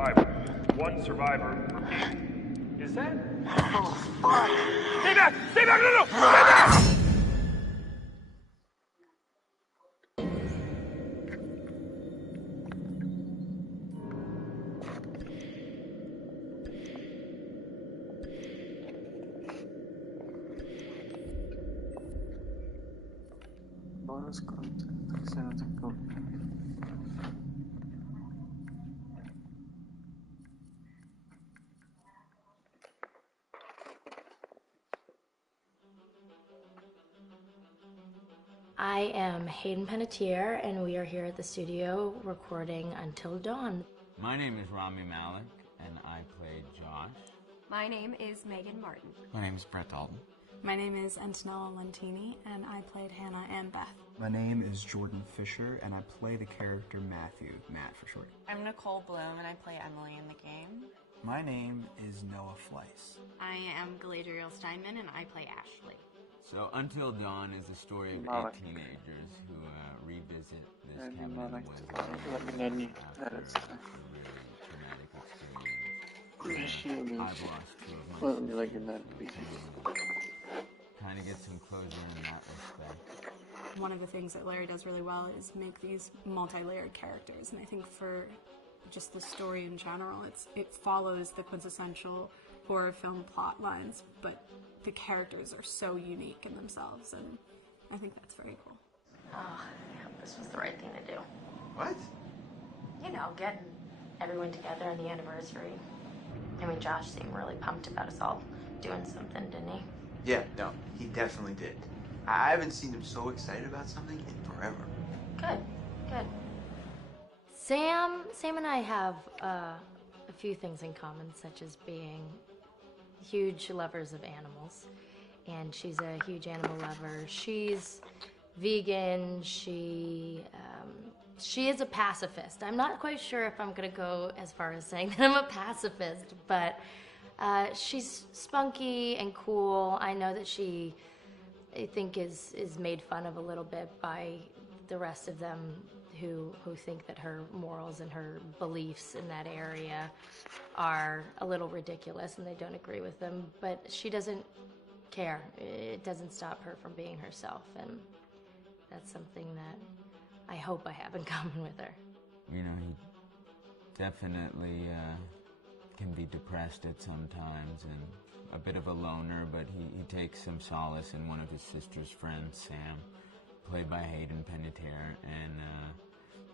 survivors. One survivor, repeat. Is that? Oh, fuck! Stay back! Stay back! No, no! Stay back! Bonus content, accidental code. I am Hayden Panettiere, and we are here at the studio recording Until Dawn. My name is Rami Malek, and I played Josh. My name is Megan Martin. My name is Brett Dalton. My name is Antonella Lentini, and I played Hannah and Beth. My name is Jordan Fisher, and I play the character Matthew, Matt for short. I'm Nicole Bloom, and I play Emily in the game. My name is Noah Fleiss. I am Galadriel Steinman, and I play Ashley. So, Until Dawn is a story of 8 teenagers who revisit this cabin in the woods after a really traumatic experience. I've lost 2 of my sisters. Kind of get some closure in that respect. One of the things that Larry does really well is make these multi-layered characters, and I think for just the story in general, it follows the quintessential horror film plot lines, but the characters are so unique in themselves, and I think that's very cool. Oh, I hope this was the right thing to do. What? You know, getting everyone together on the anniversary. I mean, Josh seemed really pumped about us all doing something, didn't he? Yeah, no, he definitely did. I haven't seen him so excited about something in forever. Good, good. Sam and I have a few things in common, such as being huge lovers of animals, and she's a huge animal lover. She's vegan. She is a pacifist. I'm not quite sure if I'm gonna go as far as saying that I'm a pacifist, but she's spunky and cool. I know that she, I think, is made fun of a little bit by the rest of them who think that her morals and her beliefs in that area are a little ridiculous and they don't agree with them, but she doesn't care. It doesn't stop her from being herself, and that's something that I hope I have in common with her. You know, he definitely can be depressed at some times and a bit of a loner, but he takes some solace in one of his sister's friends, Sam, played by Hayden Panettiere, and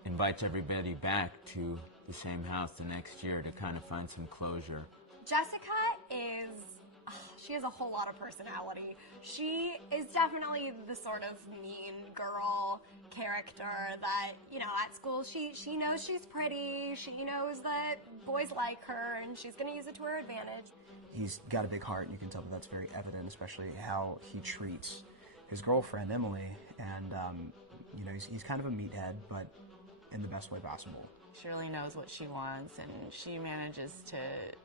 invites everybody back to the same house the next year to kind of find some closure. Jessica she has a whole lot of personality. She is definitely the sort of mean girl character that, you know, at school she knows she's pretty, she knows that boys like her, and she's going to use it to her advantage. He's got a big heart, and you can tell that that's very evident, especially how he treats his girlfriend, Emily, and, you know, he's kind of a meathead, but in the best way possible. She really knows what she wants, and she manages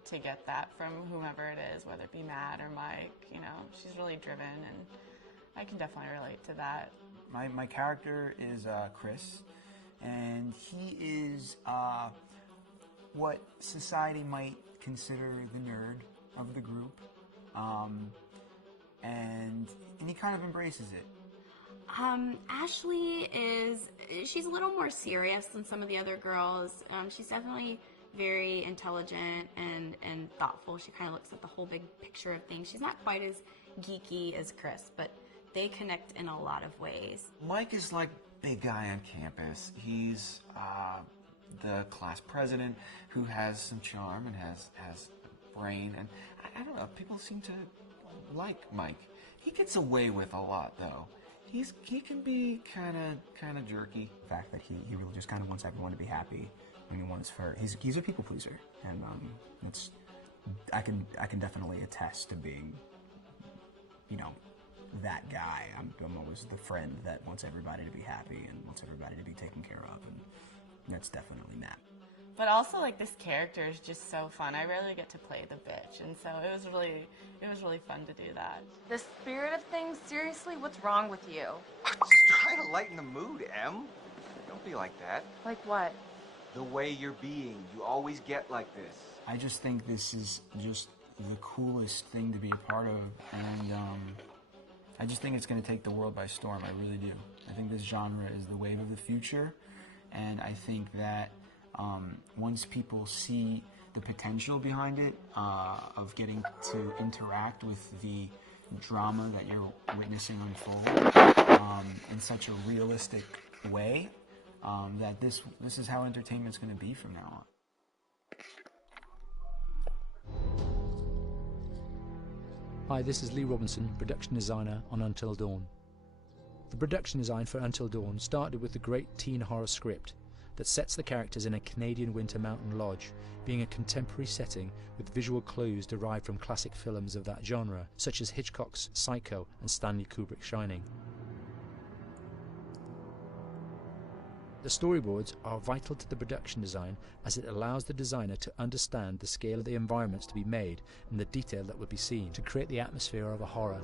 to get that from whomever it is, whether it be Matt or Mike. You know, she's really driven, and I can definitely relate to that. My character is Chris, and he is what society might consider the nerd of the group, and he kind of embraces it. Ashley she's a little more serious than some of the other girls. She's definitely very intelligent and thoughtful. She kind of looks at the whole big picture of things. She's not quite as geeky as Chris, but they connect in a lot of ways. Mike is like big guy on campus. He's the class president who has some charm and has brain, and I don't know, people seem to like Mike. He gets away with a lot, though. He can be kind of jerky. The fact that he really just kind of wants everyone to be happy. I mean, he's a people pleaser, and I can definitely attest to being, you know, that guy. I'm always the friend that wants everybody to be happy and wants everybody to be taken care of, and that's definitely Matt. But also, like, this character is just so fun. I rarely get to play the bitch, and so it was really fun to do that. The spirit of things, seriously, what's wrong with you? Just try to lighten the mood, Em. Don't be like that. Like what? The way you're being. You always get like this. I just think this is just the coolest thing to be a part of, and I just think it's going to take the world by storm. I really do. I think this genre is the wave of the future, and I think that once people see the potential behind it, of getting to interact with the drama that you're witnessing unfold in such a realistic way, that this is how entertainment's going to be from now on. Hi, this is Lee Robinson, production designer on Until Dawn. The production design for Until Dawn started with the great teen horror script that sets the characters in a Canadian winter mountain lodge, being a contemporary setting with visual clues derived from classic films of that genre, such as Hitchcock's Psycho and Stanley Kubrick's Shining. The storyboards are vital to the production design, as it allows the designer to understand the scale of the environments to be made and the detail that will be seen to create the atmosphere of a horror.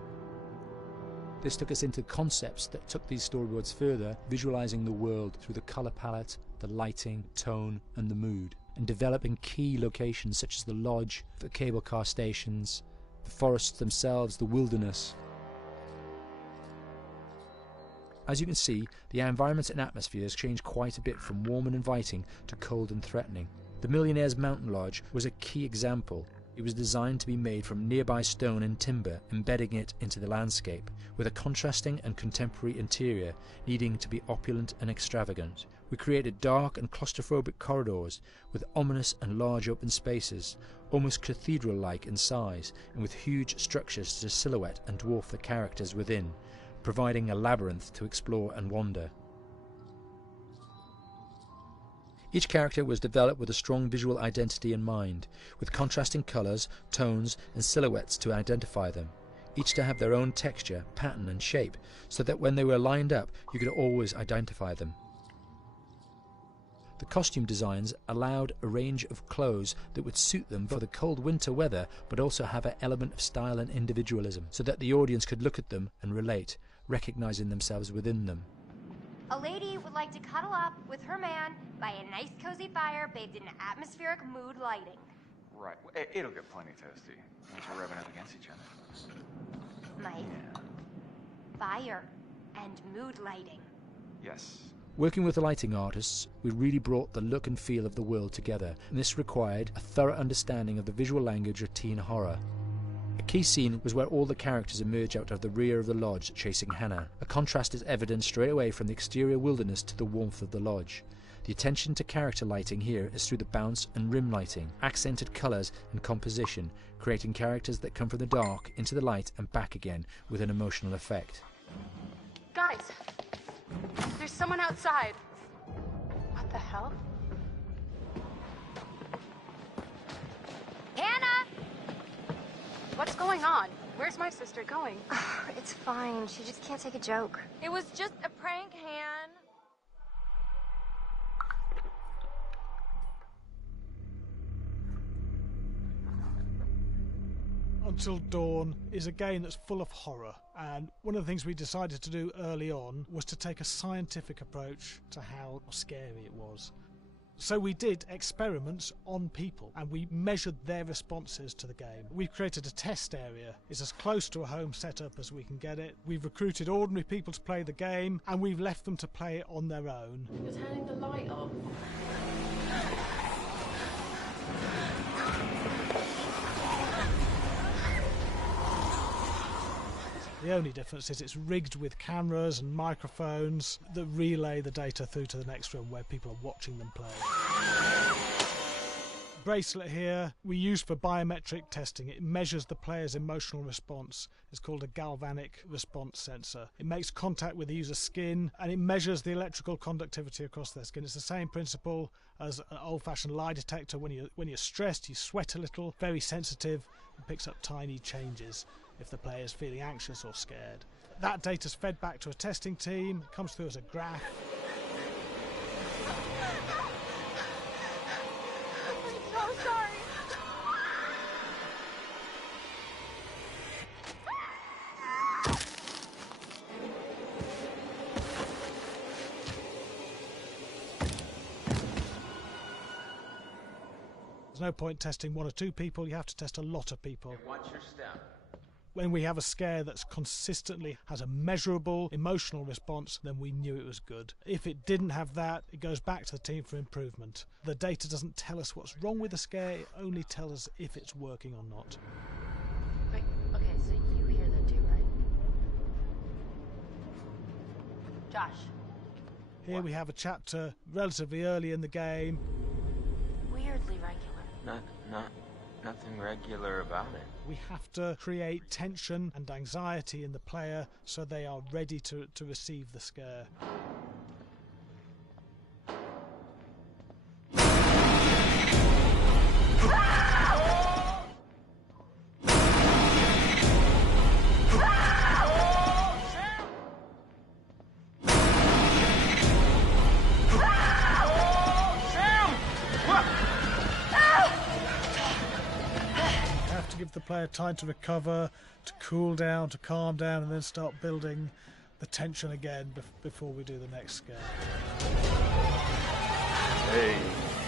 This took us into concepts that took these storyboards further, visualizing the world through the color palette, the lighting, tone and the mood, and developing key locations such as the lodge, the cable car stations, the forests themselves, the wilderness. As you can see, the environments and atmospheres change quite a bit from warm and inviting to cold and threatening. The Millionaire's Mountain Lodge was a key example. It was designed to be made from nearby stone and timber, embedding it into the landscape, with a contrasting and contemporary interior needing to be opulent and extravagant. We created dark and claustrophobic corridors with ominous and large open spaces, almost cathedral-like in size, and with huge structures to silhouette and dwarf the characters within, providing a labyrinth to explore and wander. Each character was developed with a strong visual identity in mind, with contrasting colours, tones and silhouettes to identify them, each to have their own texture, pattern and shape, so that when they were lined up you could always identify them. The costume designs allowed a range of clothes that would suit them for the cold winter weather, but also have an element of style and individualism, so that the audience could look at them and relate, recognizing themselves within them. A lady would like to cuddle up with her man by a nice cozy fire bathed in atmospheric mood lighting. Right. It'll get plenty toasty once we're rubbing up against each other. Mike, fire and mood lighting. Yes. Working with the lighting artists, we really brought the look and feel of the world together, and this required a thorough understanding of the visual language of teen horror. A key scene was where all the characters emerge out of the rear of the lodge chasing Hannah. A contrast is evident straight away from the exterior wilderness to the warmth of the lodge. The attention to character lighting here is through the bounce and rim lighting, accented colours and composition, creating characters that come from the dark into the light and back again with an emotional effect. Guys, there's someone outside. What the hell? Hannah! What's going on? Where's my sister going? It's fine. She just can't take a joke. It was just a prank, Han. Until Dawn is a game that's full of horror, and one of the things we decided to do early on was to take a scientific approach to how scary it was. So we did experiments on people and we measured their responses to the game. We've created a test area. It's as close to a home setup as we can get it. We've recruited ordinary people to play the game and we've left them to play it on their own. You're turning the light off. The only difference is it's rigged with cameras and microphones that relay the data through to the next room where people are watching them play. Bracelet here we use for biometric testing. It measures the player's emotional response. It's called a galvanic response sensor. It makes contact with the user's skin and it measures the electrical conductivity across their skin. It's the same principle as an old-fashioned lie detector. When you're stressed, you sweat a little, very sensitive, and picks up tiny changes if the player is feeling anxious or scared. That data's fed back to a testing team, comes through as a graph. I'm so sorry. There's no point testing 1 or 2 people, you have to test a lot of people. Okay, what's your step? When we have a scare that's consistently has a measurable emotional response, then we knew it was good. If it didn't have that, it goes back to the team for improvement. The data doesn't tell us what's wrong with the scare, it only tells us if it's working or not. Wait, okay, so you hear that too, right? Josh. Here we have a chapter relatively early in the game. Weirdly regular. Nothing regular about it. We have to create tension and anxiety in the player so they are ready to receive the scare. Give the player time to recover, to cool down, to calm down, and then start building the tension again before we do the next scare. Hey.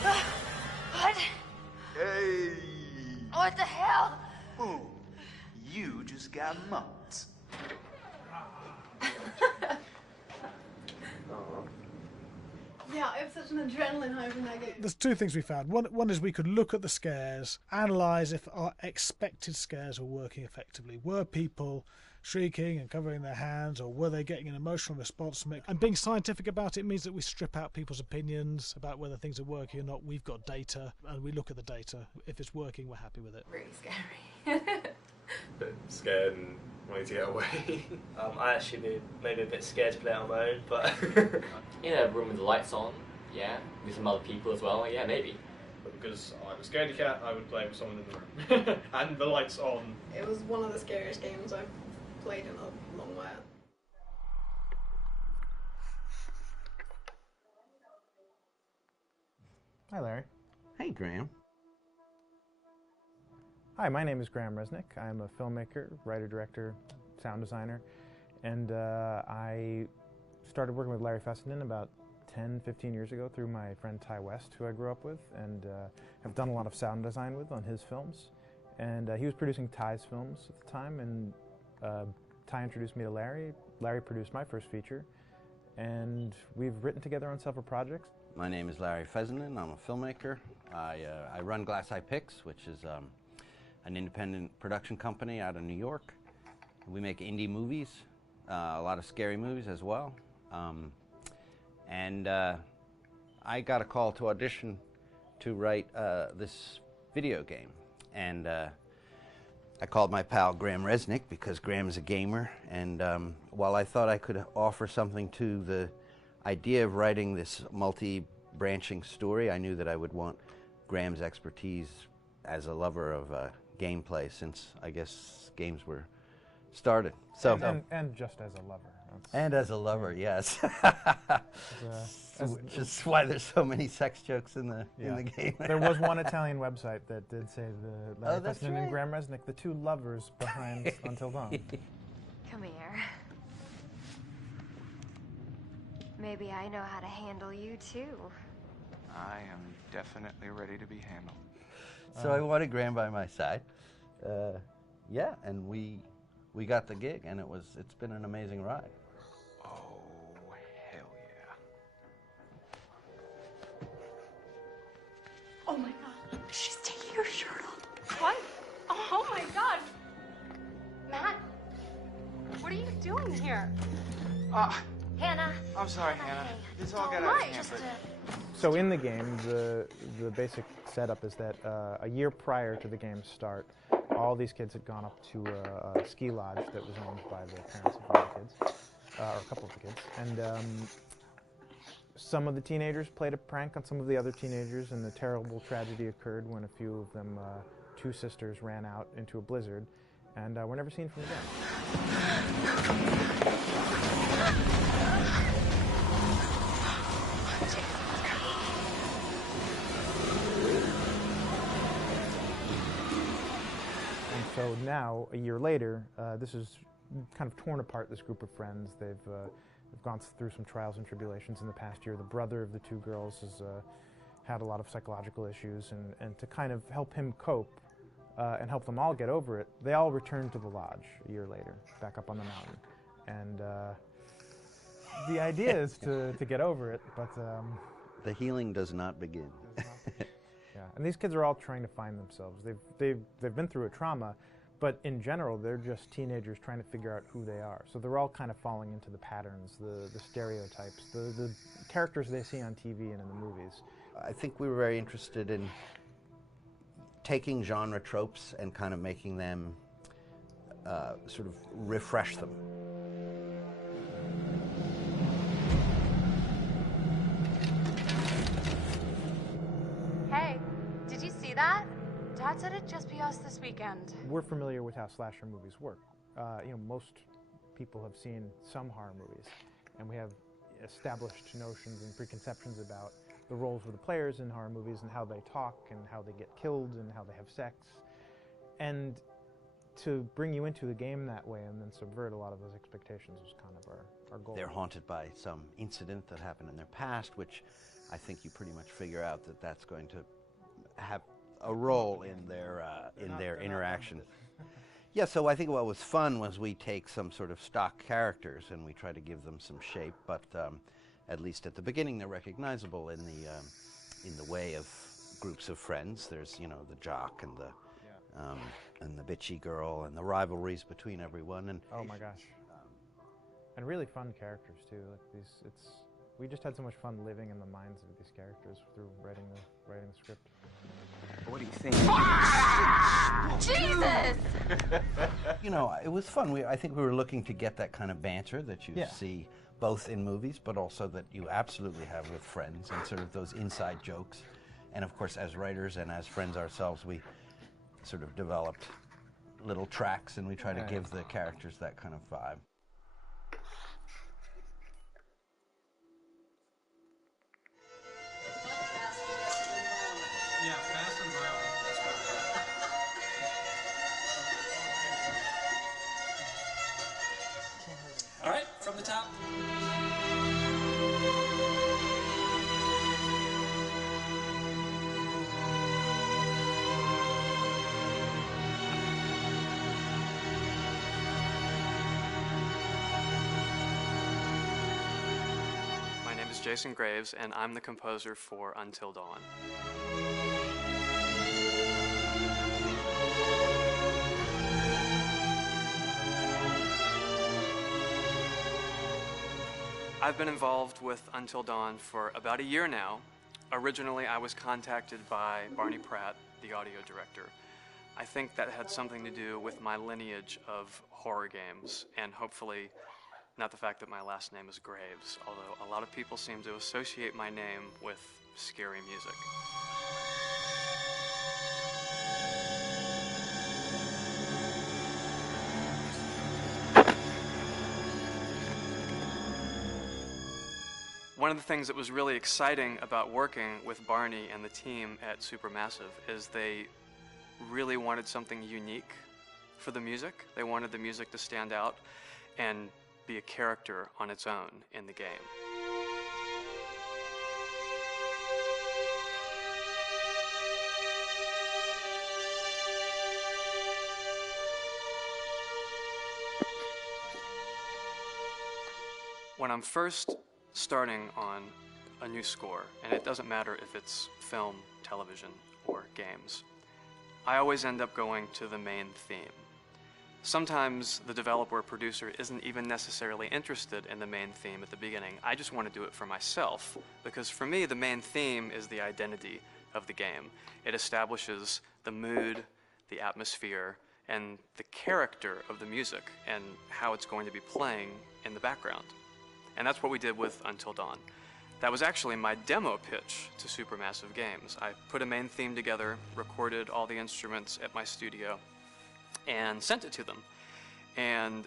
What? Hey! What the hell? Ooh, you just got mucked. Yeah, I have such an adrenaline high from that game. There's 2 things we found. One is we could look at the scares, analyse if our expected scares were working effectively. Were people shrieking and covering their hands, or were they getting an emotional response from it? And being scientific about it means that we strip out people's opinions about whether things are working or not. We've got data, and we look at the data. If it's working, we're happy with it. Really scary. Bit scared and wanting to get away. I actually be maybe a bit scared to play on my own, but in a room with the lights on, yeah, with some other people as well, yeah, maybe. But because I'm a scaredy cat, I would play with someone in the room. And the lights on. It was one of the scariest games I've played in a long while. Hi, Larry. Hey, Graham. Hi, my name is Graham Resnick. I'm a filmmaker, writer, director, sound designer, and I started working with Larry Fessenden about 10, 15 years ago through my friend Ty West, who I grew up with, and have done a lot of sound design with on his films. And he was producing Ty's films at the time, and Ty introduced me to Larry. Larry produced my first feature, and we've written together on several projects. My name is Larry Fessenden. I'm a filmmaker. I run Glass Eye Pix, which is an independent production company out of New York. We make indie movies, a lot of scary movies as well. And I got a call to audition to write this video game. And I called my pal Graham Resnick because Graham is a gamer. And while I thought I could offer something to the idea of writing this multi-branching story, I knew that I would want Graham's expertise as a lover of gameplay, since I guess games were started. So and just as a lover. And as a lover, yes. Which is why there's so many sex jokes in the game. There was one Italian website that did say the Larry Fessenden right. and Graham Resnick, the 2 lovers behind Until Dawn. Come here. Maybe I know how to handle you too. I am definitely ready to be handled. So I wanted Graham by my side. Yeah, and we got the gig, and it's been an amazing ride. Oh, hell yeah. Oh my god, she's taking her shirt off. What? Oh my god. Matt, what are you doing here? Hannah. I'm sorry, Hannah. This all got Don't out lie, of hand, but... So in the game, the basic setup is that a year prior to the game's start, all these kids had gone up to a ski lodge that was owned by the parents of one of the kids, or a couple of the kids, and some of the teenagers played a prank on some of the other teenagers, and a terrible tragedy occurred when a few of them, 2 sisters, ran out into a blizzard, and were never seen from again. So now, a year later, this is kind of torn apart, this group of friends. They've gone through some trials and tribulations in the past year. The brother of the 2 girls had a lot of psychological issues, and to kind of help him cope and help them all get over it, they all returned to the lodge a year later, back up on the mountain. And the idea is to get over it, but... the healing does not begin. Yeah, and these kids are all trying to find themselves. They've been through a trauma, but in general, they're just teenagers trying to figure out who they are. So they're all kind of falling into the patterns, the stereotypes, the characters they see on TV and in the movies. I think we were very interested in taking genre tropes and kind of making them sort of refresh them. Hey, did you see that? Dad said it'd just be us this weekend. We're familiar with how slasher movies work. Most people have seen some horror movies, and we have established notions and preconceptions about the roles of the players in horror movies and how they talk and how they get killed and how they have sex. And to bring you into the game that way and then subvert a lot of those expectations was kind of our goal. They're haunted by some incident that happened in their past, which I think you pretty much figure out that that's going to have a role in their interaction. Yeah, so I think what was fun was we take some sort of stock characters and we try to give them some shape, but at least at the beginning they're recognizable in the way of groups of friends. There's the jock and the bitchy girl and the rivalries between everyone. And oh my gosh, and really fun characters too. Like we just had so much fun living in the minds of these characters through writing the script. What do you think? Jesus! It was fun. I think we were looking to get that kind of banter that you Yeah. see both in movies, but also that you absolutely have with friends, and sort of those inside jokes. And of course, as writers and as friends ourselves, we sort of developed little tracks, and we try to give the characters that kind of vibe. Yeah, fast and violent. All right, from the top. My name is Jason Graves, and I'm the composer for Until Dawn. I've been involved with Until Dawn for about a year now. Originally, I was contacted by Barney Pratt, the audio director. I think that had something to do with my lineage of horror games, and hopefully not the fact that my last name is Graves, although a lot of people seem to associate my name with scary music. One of the things that was really exciting about working with Barney and the team at Supermassive is they really wanted something unique for the music. They wanted the music to stand out and be a character on its own in the game. When I'm first starting on a new score, and it doesn't matter if it's film, television, or games, I always end up going to the main theme. Sometimes the developer or producer isn't even necessarily interested in the main theme at the beginning. I just want to do it for myself, because for me, the main theme is the identity of the game. It establishes the mood, the atmosphere, and the character of the music, and how it's going to be playing in the background. And that's what we did with Until Dawn. That was actually my demo pitch to Supermassive Games. I put a main theme together, recorded all the instruments at my studio, and sent it to them. And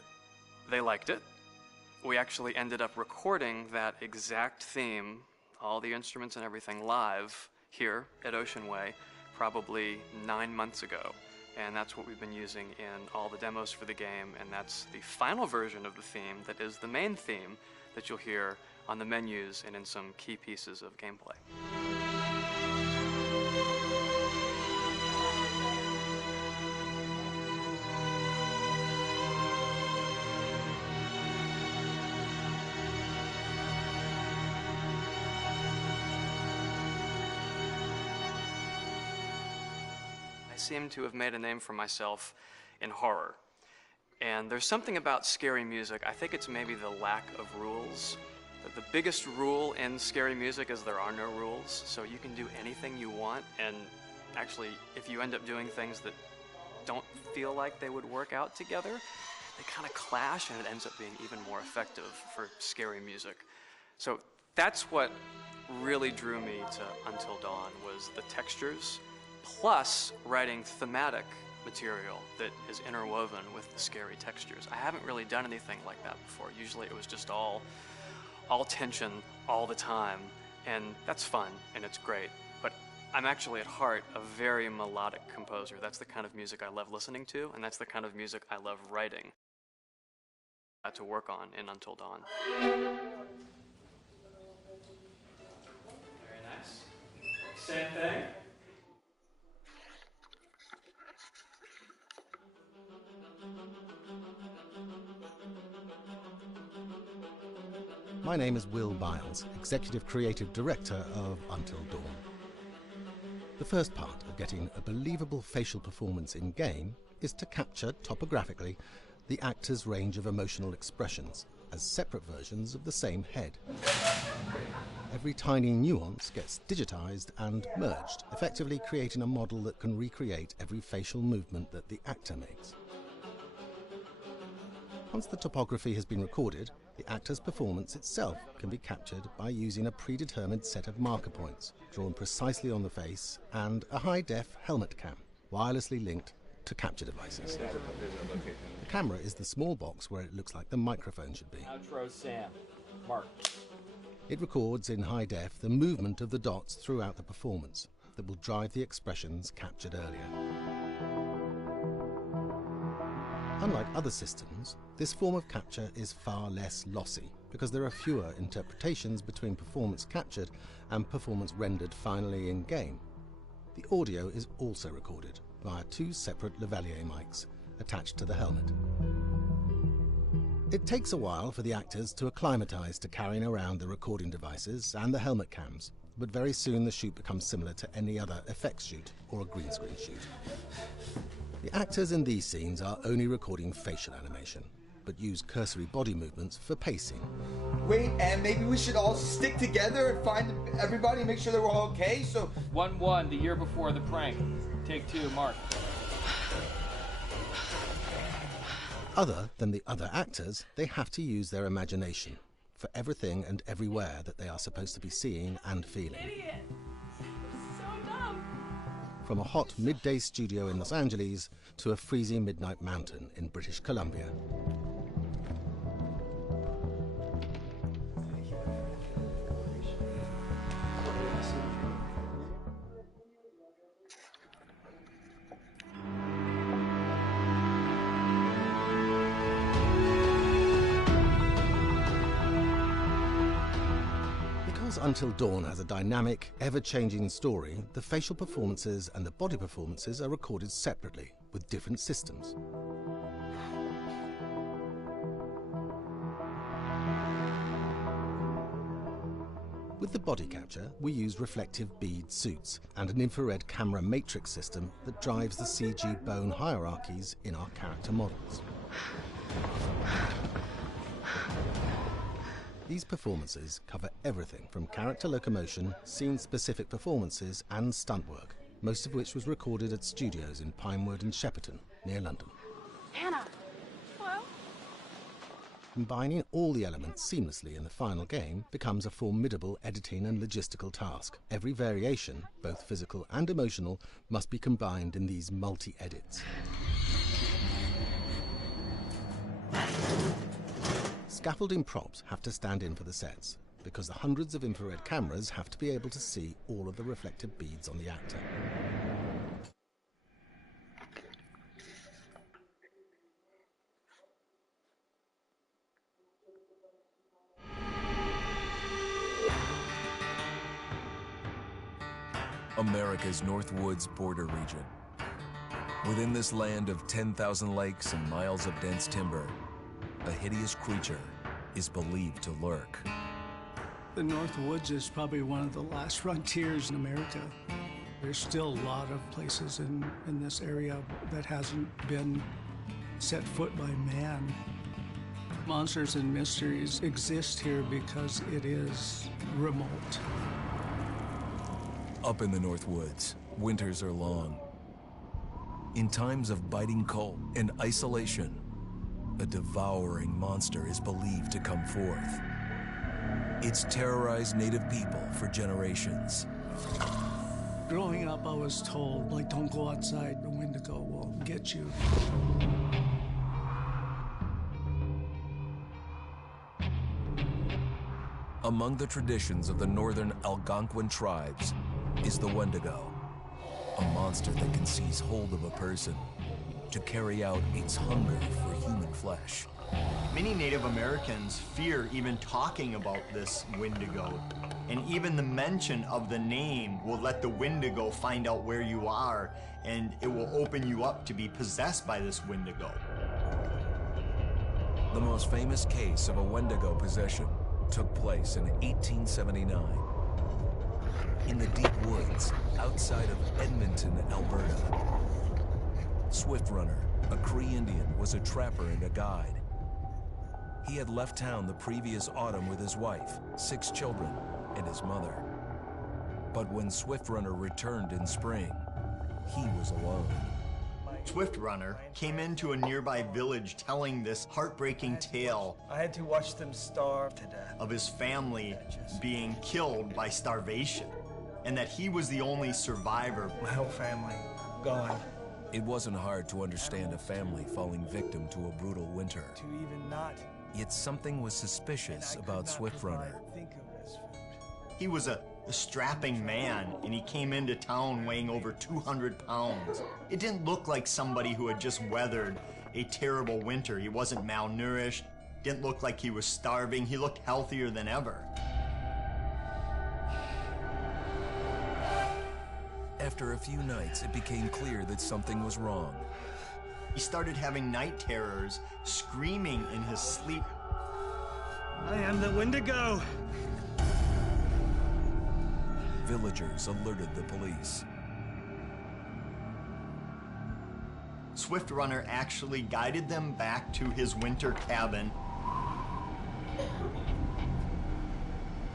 they liked it. We actually ended up recording that exact theme, all the instruments and everything, live here at Ocean Way, probably 9 months ago. And that's what we've been using in all the demos for the game, and that's the final version of the theme that is the main theme that you'll hear on the menus and in some key pieces of gameplay. seem to have made a name for myself in horror. And there's something about scary music, I think it's maybe the lack of rules. The biggest rule in scary music is there are no rules, so you can do anything you want, and actually, if you end up doing things that don't feel like they would work out together, they kind of clash, and it ends up being even more effective for scary music. So that's what really drew me to Until Dawn, was the textures, plus writing thematic material that is interwoven with the scary textures. I haven't really done anything like that before. Usually it was just all tension all the time, and that's fun and it's great. But I'm actually at heart a very melodic composer. That's the kind of music I love listening to, and that's the kind of music I love writing to work on in Until Dawn. Very nice. Same thing. My name is Will Biles, Executive Creative Director of Until Dawn. The first part of getting a believable facial performance in-game is to capture, topographically, the actor's range of emotional expressions as separate versions of the same head. Every tiny nuance gets digitized and merged, effectively creating a model that can recreate every facial movement that the actor makes. Once the topography has been recorded, the actor's performance itself can be captured by using a predetermined set of marker points drawn precisely on the face and a high-def helmet cam, wirelessly linked to capture devices. The camera is the small box where it looks like the microphone should be. Outro Sam. Mark. It records in high def the movement of the dots throughout the performance that will drive the expressions captured earlier. Unlike other systems, this form of capture is far less lossy because there are fewer interpretations between performance captured and performance rendered finally in-game. The audio is also recorded via two separate lavalier mics attached to the helmet. It takes a while for the actors to acclimatize to carrying around the recording devices and the helmet cams, but very soon the shoot becomes similar to any other effects shoot or a green screen shoot. The actors in these scenes are only recording facial animation, but use cursory body movements for pacing. Wait, and maybe we should all stick together and find everybody and make sure they're all okay, so... 1-1, the year before the prank. Take 2, Mark. Other than the other actors, they have to use their imagination for everything and everywhere that they are supposed to be seeing and feeling. Idiot! So dumb! From a hot midday studio in Los Angeles to a freezing midnight mountain in British Columbia. Until Dawn has a dynamic, ever-changing story, the facial performances and the body performances are recorded separately with different systems. With the body capture, we use reflective bead suits and an infrared camera matrix system that drives the CG bone hierarchies in our character models. These performances cover everything from character locomotion, scene-specific performances and stunt work, most of which was recorded at studios in Pinewood and Shepperton, near London. Hannah! Hello? Combining all the elements seamlessly in the final game becomes a formidable editing and logistical task. Every variation, both physical and emotional, must be combined in these multi-edits. Scaffolding props have to stand in for the sets, because the hundreds of infrared cameras have to be able to see all of the reflective beads on the actor. America's Northwoods border region. Within this land of 10,000 lakes and miles of dense timber, a hideous creature is believed to lurk. The North Woods is probably one of the last frontiers in America. There's still a lot of places in this area that hasn't been set foot by man. Monsters and mysteries exist here because it is remote. Up in the North Woods, winters are long. In times of biting cold and isolation, a devouring monster is believed to come forth. It's terrorized native people for generations. Growing up, I was told, like, don't go outside, the Wendigo will get you. Among the traditions of the northern Algonquin tribes is the Wendigo, a monster that can seize hold of a person to carry out its hunger for human flesh. Many Native Americans fear even talking about this Wendigo, and even the mention of the name will let the Wendigo find out where you are, and it will open you up to be possessed by this Wendigo. The most famous case of a Wendigo possession took place in 1879 in the deep woods outside of Edmonton, Alberta. Swift Runner, a Cree Indian, was a trapper and a guide. He had left town the previous autumn with his wife, 6 children, and his mother. But when Swift Runner returned in spring, he was alone. Swift Runner came into a nearby village telling this heartbreaking tale. I had to watch them starve to death. Of his family being killed by starvation, and that he was the only survivor. My whole family gone. It wasn't hard to understand a family falling victim to a brutal winter. To even not. Yet something was suspicious about Swift Runner. He was a strapping man, and he came into town weighing over 200 pounds. It didn't look like somebody who had just weathered a terrible winter. He wasn't malnourished, didn't look like he was starving. He looked healthier than ever. After a few nights, it became clear that something was wrong. He started having night terrors, screaming in his sleep. I am the Wendigo! Villagers alerted the police. Swift Runner actually guided them back to his winter cabin.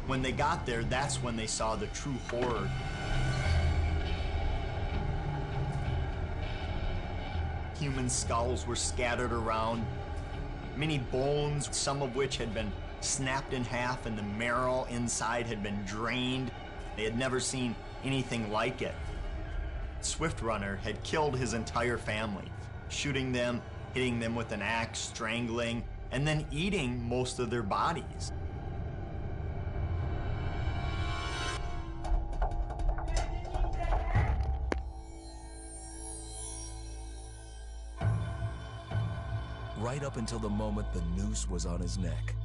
When they got there, that's when they saw the true horror. Human skulls were scattered around, many bones, some of which had been snapped in half, and the marrow inside had been drained. They had never seen anything like it. Swift Runner had killed his entire family, shooting them, hitting them with an axe, strangling, and then eating most of their bodies. Right up until the moment the noose was on his neck,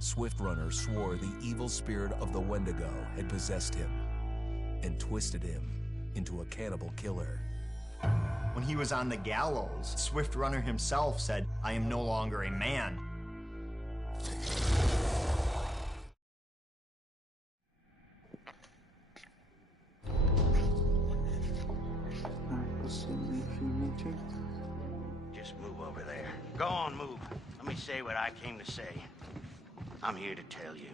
Swift Runner swore the evil spirit of the Wendigo had possessed him and twisted him into a cannibal killer. When he was on the gallows, Swift Runner himself said, "I am no longer a man." Just move over there. Go on, move. Let me say what I came to say. I'm here to tell you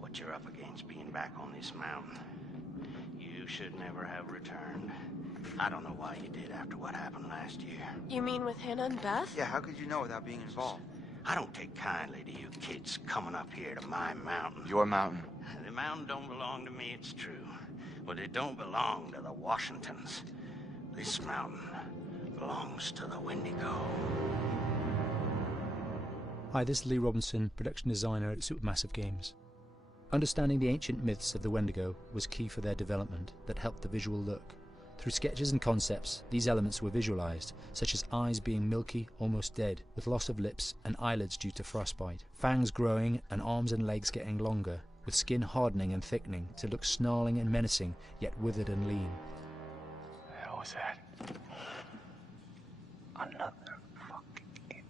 what you're up against being back on this mountain. You should never have returned. I don't know why you did after what happened last year. You mean with Hannah and Beth? Yeah, how could you know without being involved? I don't take kindly to you kids coming up here to my mountain. Your mountain. The mountain don't belong to me, it's true. But it don't belong to the Washingtons. This mountain belongs to the Wendigo. Hi, this is Lee Robinson, production designer at Supermassive Games. Understanding the ancient myths of the Wendigo was key for their development that helped the visual look. Through sketches and concepts, these elements were visualized, such as eyes being milky, almost dead, with loss of lips and eyelids due to frostbite, fangs growing and arms and legs getting longer, with skin hardening and thickening to look snarling and menacing, yet withered and lean. What the hell was that? Another fucking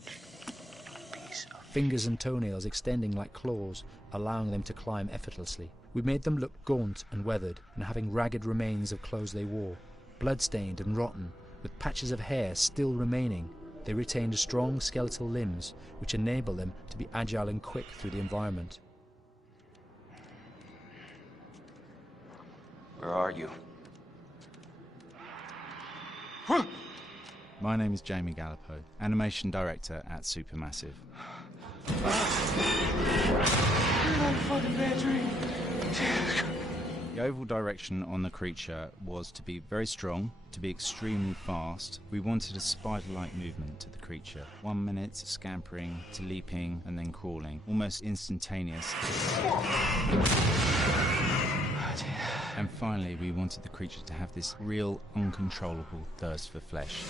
piece of... Fingers and toenails extending like claws, allowing them to climb effortlessly. We made them look gaunt and weathered, and having ragged remains of clothes they wore. Blood-stained and rotten, with patches of hair still remaining, they retained strong skeletal limbs, which enable them to be agile and quick through the environment. Where are you? My name is Jamie Gallipo, animation director at Supermassive. The overall direction on the creature was to be very strong, to be extremely fast. We wanted a spider-like movement to the creature. 1 minute scampering to leaping and then crawling, almost instantaneous. And finally, we wanted the creature to have this real, uncontrollable thirst for flesh.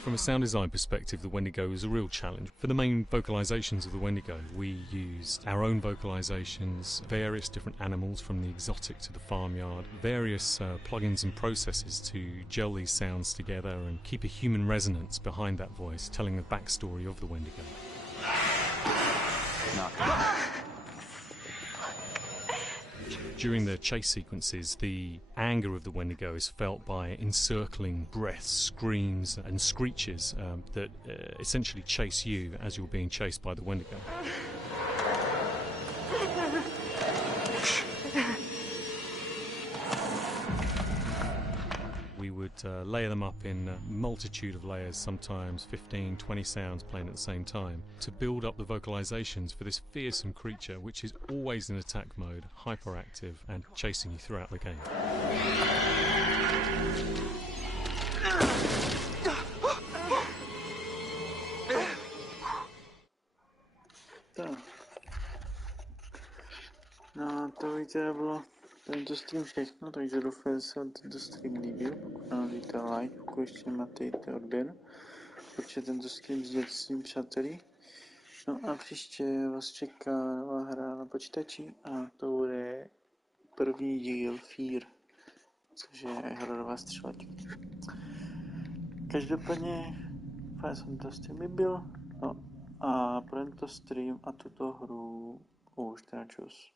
From a sound design perspective, the Wendigo is a real challenge. For the main vocalisations of the Wendigo, we used our own vocalisations, various different animals from the exotic to the farmyard, various plugins and processes to gel these sounds together and keep a human resonance behind that voice, telling the backstory of the Wendigo. During the chase sequences, the anger of the Wendigo is felt by encircling breaths, screams and screeches that essentially chase you as you're being chased by the Wendigo. We would layer them up in a multitude of layers, sometimes 15, 20 sounds playing at the same time, to build up the vocalizations for this fearsome creature which is always in attack mode, hyperactive and chasing you throughout the game. No, to víte, bylo tento stream všechno, takže doufám, že se vám tento stream líbil. Pokud vám dejte like, pokud ještě máte dejte odběr, určitě tento stream sdělte svým přáteli. No a příště vás čeká nová hra na počítači a to bude první díl Fear, což je hororová střelačka. Každopádně fajn jsem to stream líbil, no a pro tento stream a tuto hru už teda čus.